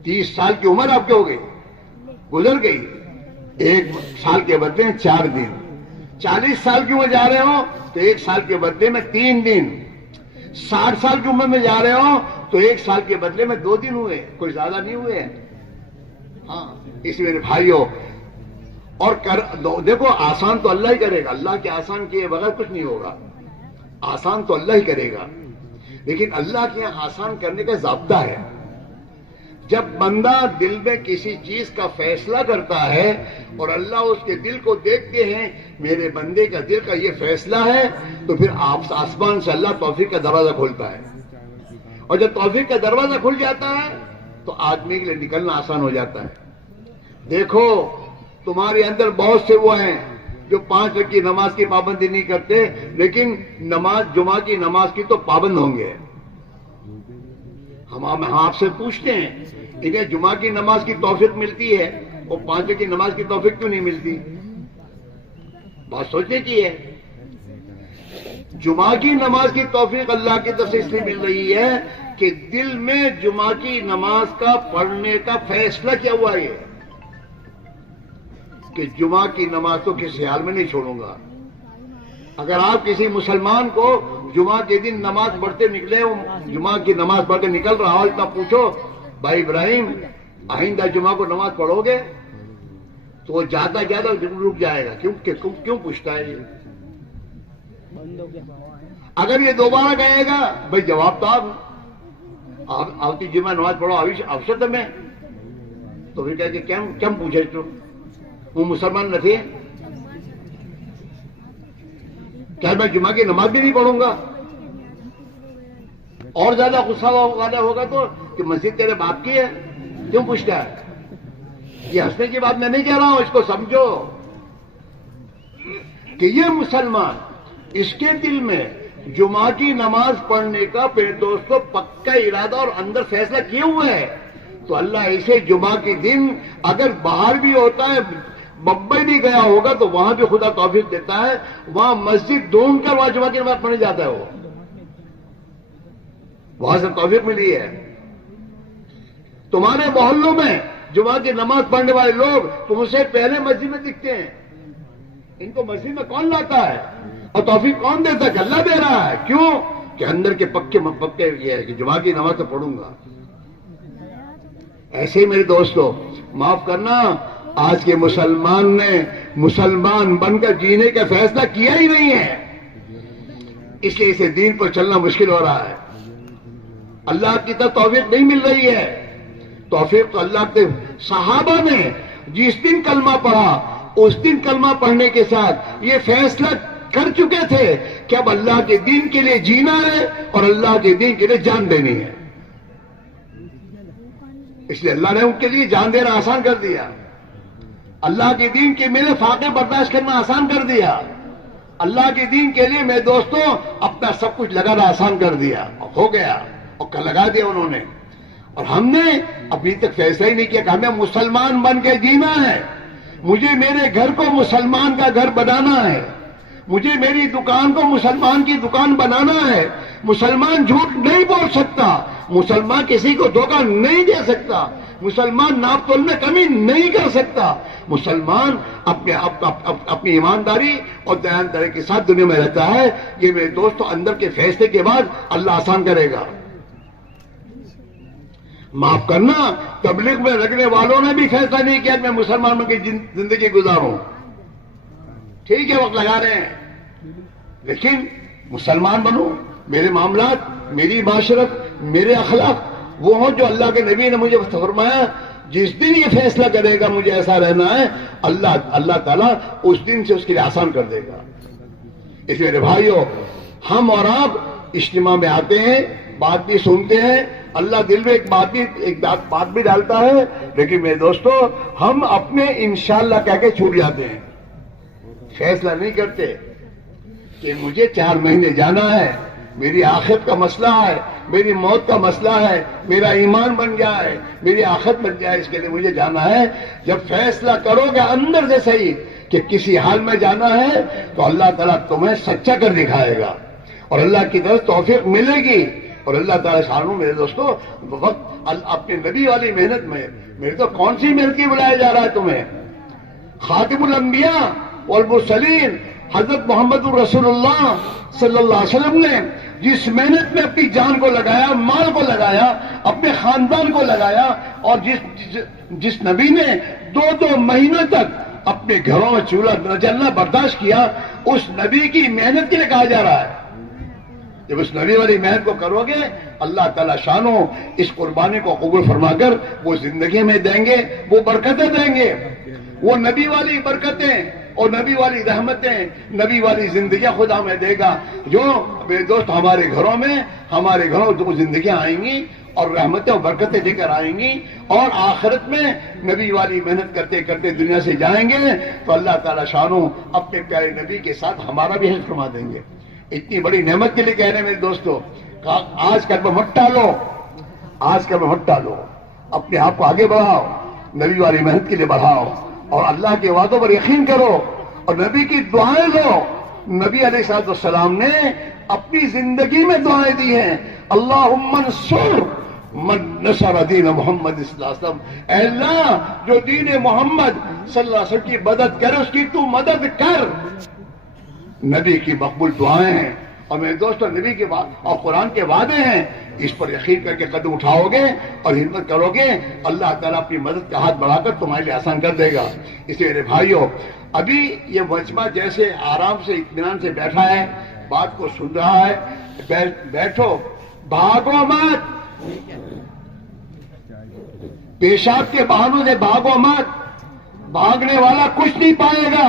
30 سال کی عمر آپ کی ہو گئی, گزر گئی, 1 سال کے بدلے میں 4 دن. 40 سال کی عمر جا رہے ہو تو 1 سال کے بدلے میں 3 دن. 60 سال کی عمر میں جا رہے ہو تو 1 سال کے بدلے میں 2 دن ہوئے, کوئی زیادہ نہیں ہوئے. ہاں اس میرے بھائیوں اور دیکھو آسان تو اللہ ہی کرے گا, اللہ کے آسان کیے بغیر کچھ نہیں ہوگا. آسان تو اللہ ہی کرے گا, لیکن اللہ کے یہاں آسان کرنے کا ضابطہ ہے. جب بندہ دل میں کسی چیز کا فیصلہ کرتا ہے اور اللہ اس کے دل کو دیکھتے ہیں میرے بندے کا دل کا یہ فیصلہ ہے، تو پھر آسمان سے اللہ توفیق کا دروازہ کھولتا ہے، اور جب توفیق کا دروازہ کھل جاتا ہے تو آدمی کے لیے نکلنا آسان ہو جاتا ہے۔ دیکھو تمہارے اندر بہت سے وہ ہیں جو 5 وقت کی نماز کی پابندی نہیں کرتے، لیکن جمعہ کی نماز کی تو پابند ہوں گے۔ ہم آپ سے پوچھتے ہیں انہیں جمعہ کی نماز کی توفیق ملتی ہے اور 5 وقت کی نماز کی توفیق کیوں نہیں ملتی؟ بات سوچنے کی ہے۔ جمعہ کی نماز کی توفیق اللہ کی طرف سے اس لیے مل رہی ہے کہ دل میں جمعہ کی نماز کا پڑھنے کا فیصلہ کیا ہوا ہے کہ جمعہ کی نماز تو کسی حال میں نہیں چھوڑوں گا۔ اگر آپ کسی مسلمان کو جمعہ کے دن نماز پڑھتے نکلے، جمعہ کی نماز پڑھ کے نکل رہا ہو، اتنا پوچھو بھائی ابراہیم آئندہ جمعہ کو نماز پڑھو گے، تو وہ زیادہ رک جائے گا۔ کیوں پوچھتا ہے یہ؟ اگر یہ دوبارہ کہے گا بھائی جواب تو آپ کی جمعہ نماز پڑھو اوسط میں، تو پھر کہہ کہ کیا پوچھے تو وہ مسلمان نہ تھے، کیا میں جمعہ کی نماز بھی نہیں پڑھوں گا؟ اور زیادہ غصہ والا ہوگا تو کہ مسجد تیرے باپ کی ہے، کیوں پوچھتا ہے؟ یہ ہنسنے کی بات میں نہیں کہہ رہا ہوں، اس کو سمجھو کہ یہ مسلمان اس کے دل میں جمعہ کی نماز پڑھنے کا پھر دوستو پکا ارادہ اور اندر فیصلہ کیے ہوئے ہے، تو اللہ اسے جمعہ کے دن اگر باہر بھی ہوتا ہے، بمبئی بھی گیا ہوگا تو وہاں بھی خدا توفیق دیتا ہے، وہاں مسجد ڈھونڈ کر وہاں جمعہ کی نماز پڑھنے جاتا ہے، وہ وہاں سے توفیق ملی ہے۔ تمہارے محلوں میں جمعہ کی نماز پڑھنے والے لوگ تم سے پہلے مسجد میں دکھتے ہیں، ان کو مسجد میں کون لاتا ہے اور توفیق کون دیتا ہے؟ کہ اللہ دے رہا ہے۔ کیوں؟ کہ اندر کے پکے یہ ہے کہ جمعہ کی نماز تو پڑھوں گا۔ ایسے ہی میرے دوستو معاف کرنا، آج کے مسلمان نے مسلمان بن کر جینے کا فیصلہ کیا ہی نہیں ہے، اس لیے اسے دین پر چلنا مشکل ہو رہا ہے۔ اللہ کی طرف توفیق نہیں مل رہی ہے۔ توفیق تو اللہ کے صحابہ نے جس دن کلمہ پڑھا اس دن کلمہ پڑھنے کے ساتھ یہ فیصلہ کر چکے تھے کہ اب اللہ کے دین کے لیے جینا ہے اور اللہ کے دین کے لیے جان دینی ہے، اس لیے اللہ نے ان کے لیے جان دینا آسان کر دیا، اللہ کے دین کے میرے فاقے برداشت کرنا آسان کر دیا، اللہ کے دین کے لیے میرے دوستوں اپنا سب کچھ لگانا آسان کر دیا، ہو گیا اور لگا دیا انہوں نے۔ اور ہم نے ابھی تک فیصلہ ہی نہیں کیا کہ ہمیں مسلمان بن کے جینا ہے، مجھے میرے گھر کو مسلمان کا گھر بنانا ہے، مجھے میری دکان کو مسلمان کی دکان بنانا ہے۔ مسلمان جھوٹ نہیں بول سکتا، مسلمان کسی کو دھوکہ نہیں دے سکتا، مسلمان ناپ تول میں کمی نہیں کر سکتا، مسلمان اپنی ایمانداری اور دیانتداری کے ساتھ دنیا میں رہتا ہے۔ یہ میرے دوستو اندر کے فیصلے کے بعد اللہ آسان کرے گا۔ معاف کرنا، تبلیغ میں لگنے والوں نے بھی فیصلہ نہیں کیا کہ میں مسلمان کی زندگی گزاروں، ٹھیک ہے وقت لگا رہے ہیں، لیکن مسلمان بنو، میرے معاملات، میری معاشرت، میرے اخلاق وہ ہوں جو اللہ کے نبی نے مجھے فرمایا۔ جس دن یہ فیصلہ کرے گا مجھے ایسا رہنا ہے، اللہ تعالیٰ اس دن سے اس کے لیے آسان کر دے گا۔ اس لیے بھائیو، ہم اور آپ اجتماع میں آتے ہیں، بات بھی سنتے ہیں، اللہ دل میں ایک بات بھی ڈالتا ہے، لیکن میرے دوستو ہم اپنے انشاءاللہ کہہ کے چھوٹ جاتے ہیں، فیصلہ نہیں کرتے کہ مجھے 4 مہینے جانا ہے، میری آخرت کا مسئلہ ہے، میری موت کا مسئلہ ہے، میرا ایمان بن گیا ہے، میری آخرت بن گیا ہے، اس کے لیے مجھے جانا ہے۔ جب فیصلہ کرو گے اندر سے صحیح کہ کسی حال میں جانا ہے تو اللہ تعالیٰ تمہیں سچا کر دکھائے گا اور اللہ کی طرف توفیق ملے گی، اور اللہ تعالیٰ شانوں میرے دوستو وقت اپنے نبی والی محنت میں، میرے تو کون سی محنت کی بلایا جا رہا ہے تمہیں؟ خاتم الانبیاء والمرسلین حضرت محمد رسول اللہ صلی اللہ علیہ وسلم نے جس محنت میں اپنی جان کو لگایا، مال کو لگایا، اپنے خاندان کو لگایا، اور جس نبی نے 2 مہینوں تک اپنے گھروں میں چولہا نہ جلنا برداشت کیا، اس نبی کی محنت کے لیے کہا جا رہا ہے۔ جب اس نبی والی محنت کو کرو گے اللہ تعالیٰ شانو اس قربانی کو قبول فرما کر وہ زندگی میں دیں گے، وہ برکتیں دیں گے، وہ نبی والی برکتیں اور نبی والی رحمتیں، نبی والی زندگیاں خدا میں دے گا، جو میرے دوست ہمارے گھروں جو زندگیاں آئیں گی اور رحمتیں اور برکتیں لے کر آئیں گی، اور آخرت میں نبی والی محنت کرتے کرتے دنیا سے جائیں گے تو اللہ تعالیٰ شانو اپنے پیارے نبی کے ساتھ ہمارا بھی حفظ فرما دیں گے۔ اتنی بڑی نعمت کے لیے کہہ رہے ہیں میرے دوستو، آج کل میں مت ٹالو، اپنے آپ کو آگے بڑھاؤ، نبی والی محنت کے لیے بڑھاؤ، اور اللہ کے وعدوں پر یقین کرو اور نبی کی دعائیں لو۔ نبی علیہ السلام نے اپنی زندگی میں دعائیں دی ہیں، اللہم انصر من نصر دین محمد صلی اللہ علیہ وسلم، اے اللہ جو دین محمد صلی اللہ علیہ وسلم کی مدد کرے اس کی تو مدد کر۔ نبی کی مقبول دعائیں ہیں اور میرے دوستو نبی کے اور قرآن کے وعدے ہیں، اس پر یقین کر کے قدم اٹھاؤ گے اور ہمت کرو گے، اللہ تعالیٰ اپنی مدد کا ہاتھ بڑھا کر تمہارے لیے آسان کر دے گا۔ اس لیے میرے بھائیوں، ابھی یہ مجمع جیسے آرام سے اطمینان سے بیٹھا ہے، بات کو سن رہا ہے، بیٹھو، بھاگو مت، پیشاب کے بہانوں سے بھاگو مت، بھاگنے والا کچھ نہیں پائے گا،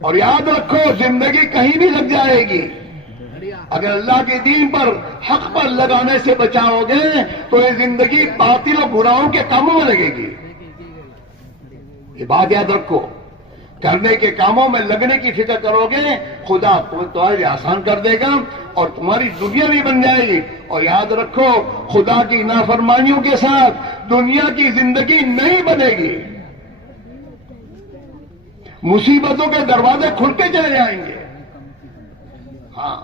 اور یاد رکھو زندگی کہیں بھی لگ جائے گی، اگر اللہ کے دین پر حق پر لگانے سے بچاؤ گے تو یہ زندگی باطل و گناہوں کے کاموں میں لگے گی۔ یہ بات یاد رکھو، کرنے کے کاموں میں لگنے کی فکر کرو گے خدا تمہارے لیے آسان کر دے گا اور تمہاری دنیا بھی بن جائے گی۔ اور یاد رکھو خدا کی نافرمانیوں کے ساتھ دنیا کی زندگی نہیں بنے گی، مصیبتوں کے دروازے کھلتے چلے جائیں گے۔ ہاں،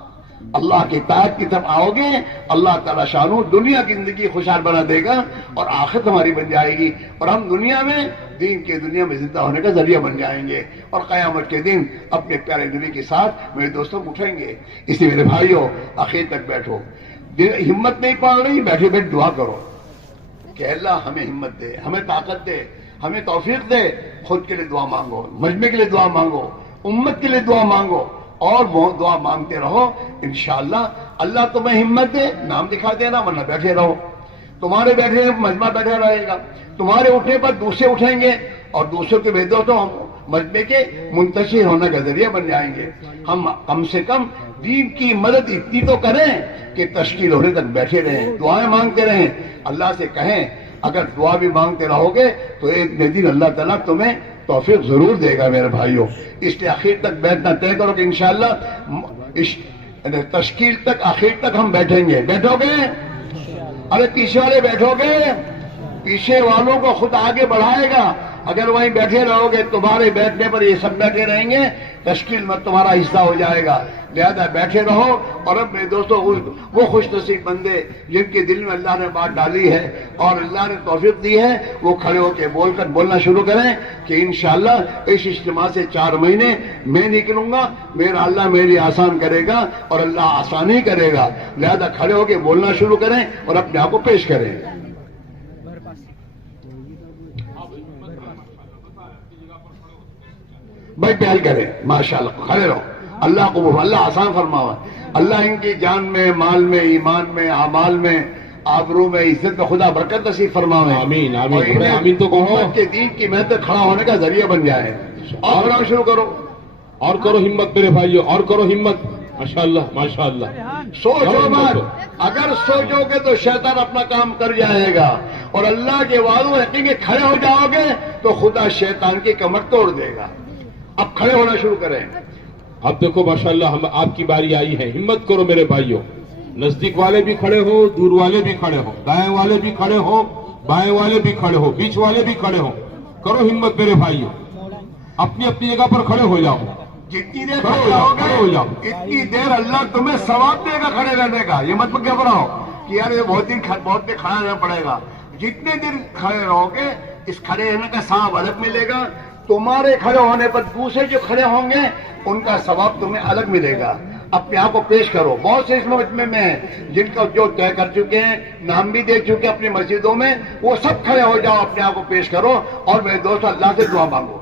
اللہ کی اطاعت کی طرف آؤ گے، اللہ تعالیٰ شانو دنیا کی زندگی خوشحال بنا دے گا اور آخرت ہماری بن جائے گی، اور ہم دنیا میں دین کے دنیا میں زندہ ہونے کا ذریعہ بن جائیں گے، اور قیامت کے دن اپنے پیارے نبی کے ساتھ میرے دوستوں اٹھیں گے۔ اس لیے میرے بھائیوں آخر تک بیٹھو، ہمت نہیں پڑ رہی، بیٹھے بیٹھے دعا کرو کہ اللہ ہمیں ہمت دے، ہمیں طاقت دے، ہمیں توفیق دے۔ خود کے لیے دعا مانگو، مجمع کے لیے دعا مانگو، امت کے لیے دعا مانگو، اور وہ دعا مانگتے رہو، انشاءاللہ اللہ تمہیں ہمت دے۔ نام دکھا دینا، ورنہ بیٹھے رہو، تمہارے بیٹھے مجمع بیٹھا رہے گا، تمہارے اٹھنے پر دوسرے اٹھیں گے اور دوسروں کے بھیجو تو ہم مجمع کے منتشر ہونے کا ذریعہ بن جائیں گے۔ ہم کم سے کم دین کی مدد اتنی تو کریں کہ تشکیل ہونے تک بیٹھے رہیں، دعائیں مانگتے رہیں، اللہ سے کہیں اگر دعا بھی مانگتے رہو گے تو ایک دن اللہ تعالیٰ تمہیں توفیق ضرور دے گا میرے بھائیوں۔ اس لیے آخر تک بیٹھنا طے کرو کہ انشاءاللہ تشکیل تک آخر تک ہم بیٹھیں گے۔ بیٹھو گے؟ ارے پیچھے والے بیٹھو گے؟ پیچھے والوں کو خود آگے بڑھائے گا، اگر وہیں بیٹھے رہو گے تمہارے بیٹھنے پر یہ سب بیٹھے رہیں گے، تشکیل میں تمہارا حصہ ہو جائے گا، لہذا بیٹھے رہو۔ اور اب میرے دوستوں وہ خوش نصیب بندے جن کے دل میں اللہ نے بات ڈالی ہے اور اللہ نے توفیق دی ہے، وہ کھڑے ہو کے بولنا شروع کریں کہ انشاءاللہ اس اجتماع سے 4 مہینے میں نکلوں گا، میرا اللہ میری آسان کرے گا اور اللہ آسانی کرے گا، لہذا کھڑے ہو کے بولنا شروع کریں اور اپنے آپ کو پیش کریں۔ بھائی پیار کریں، ماشاءاللہ کھڑے رہو، اللہ قبول، اللہ آسان فرماوا، اللہ ان کی جان میں، مال میں، ایمان میں، اعمال میں، آبرو میں، عزت میں خدا برکت نصیب فرماوے، آمین آمین آمین۔ تو کہو امت کے دین کی محنت کھڑا ہونے کا ذریعہ بن جائے۔ اور شروع کرو، اور کرو ہمت میرے بھائیو، اور کرو ہمت، ماشاءاللہ ماشاءاللہ۔ سوچو مت، اگر سوچو گے تو شیطان اپنا کام کر جائے گا، اور اللہ کے وعدوں یقین کے کھڑے ہو جاؤ گے تو خدا شیطان کی کمر توڑ دے گا۔ اب کھڑے ہونا شروع کریں۔ اب دیکھو ماشاءاللہ ہم آپ کی باری آئی ہے، ہمت کرو میرے بھائیو، نزدیک والے بھی کھڑے ہو، دور والے بھی کھڑے ہو، دائیں والے بھی کھڑے ہو، بائیں والے بھی کھڑے ہو، بیچ والے بھی کھڑے ہو، کرو ہمت میرے بھائیو، اپنی اپنی جگہ پر کھڑے ہو جاؤ، جتنی دیر کھڑے ہو گے اتنی دیر اللہ تمہیں ثواب دے گا کھڑے رہنے کا۔ یہ مت گھبراؤ کہ یار یہ بہت دن کھڑا رہنا پڑے گا، جتنے دن کھڑے رہو گے اس کھڑے رہنے کا ثواب الگ ملے گا، تمہارے کھڑے ہونے پر دوسرے جو کھڑے ہوں گے ان کا ثواب تمہیں الگ ملے گا۔ اپنے آپ کو پیش کرو، بہت سے اس مجمع میں ہیں جن کا جو طے کر چکے ہیں، نام بھی دے چکے اپنی مسجدوں میں، وہ سب کھڑے ہو جاؤ، اپنے آپ کو پیش کرو اور میرے دوست اللہ سے دعا مانگو۔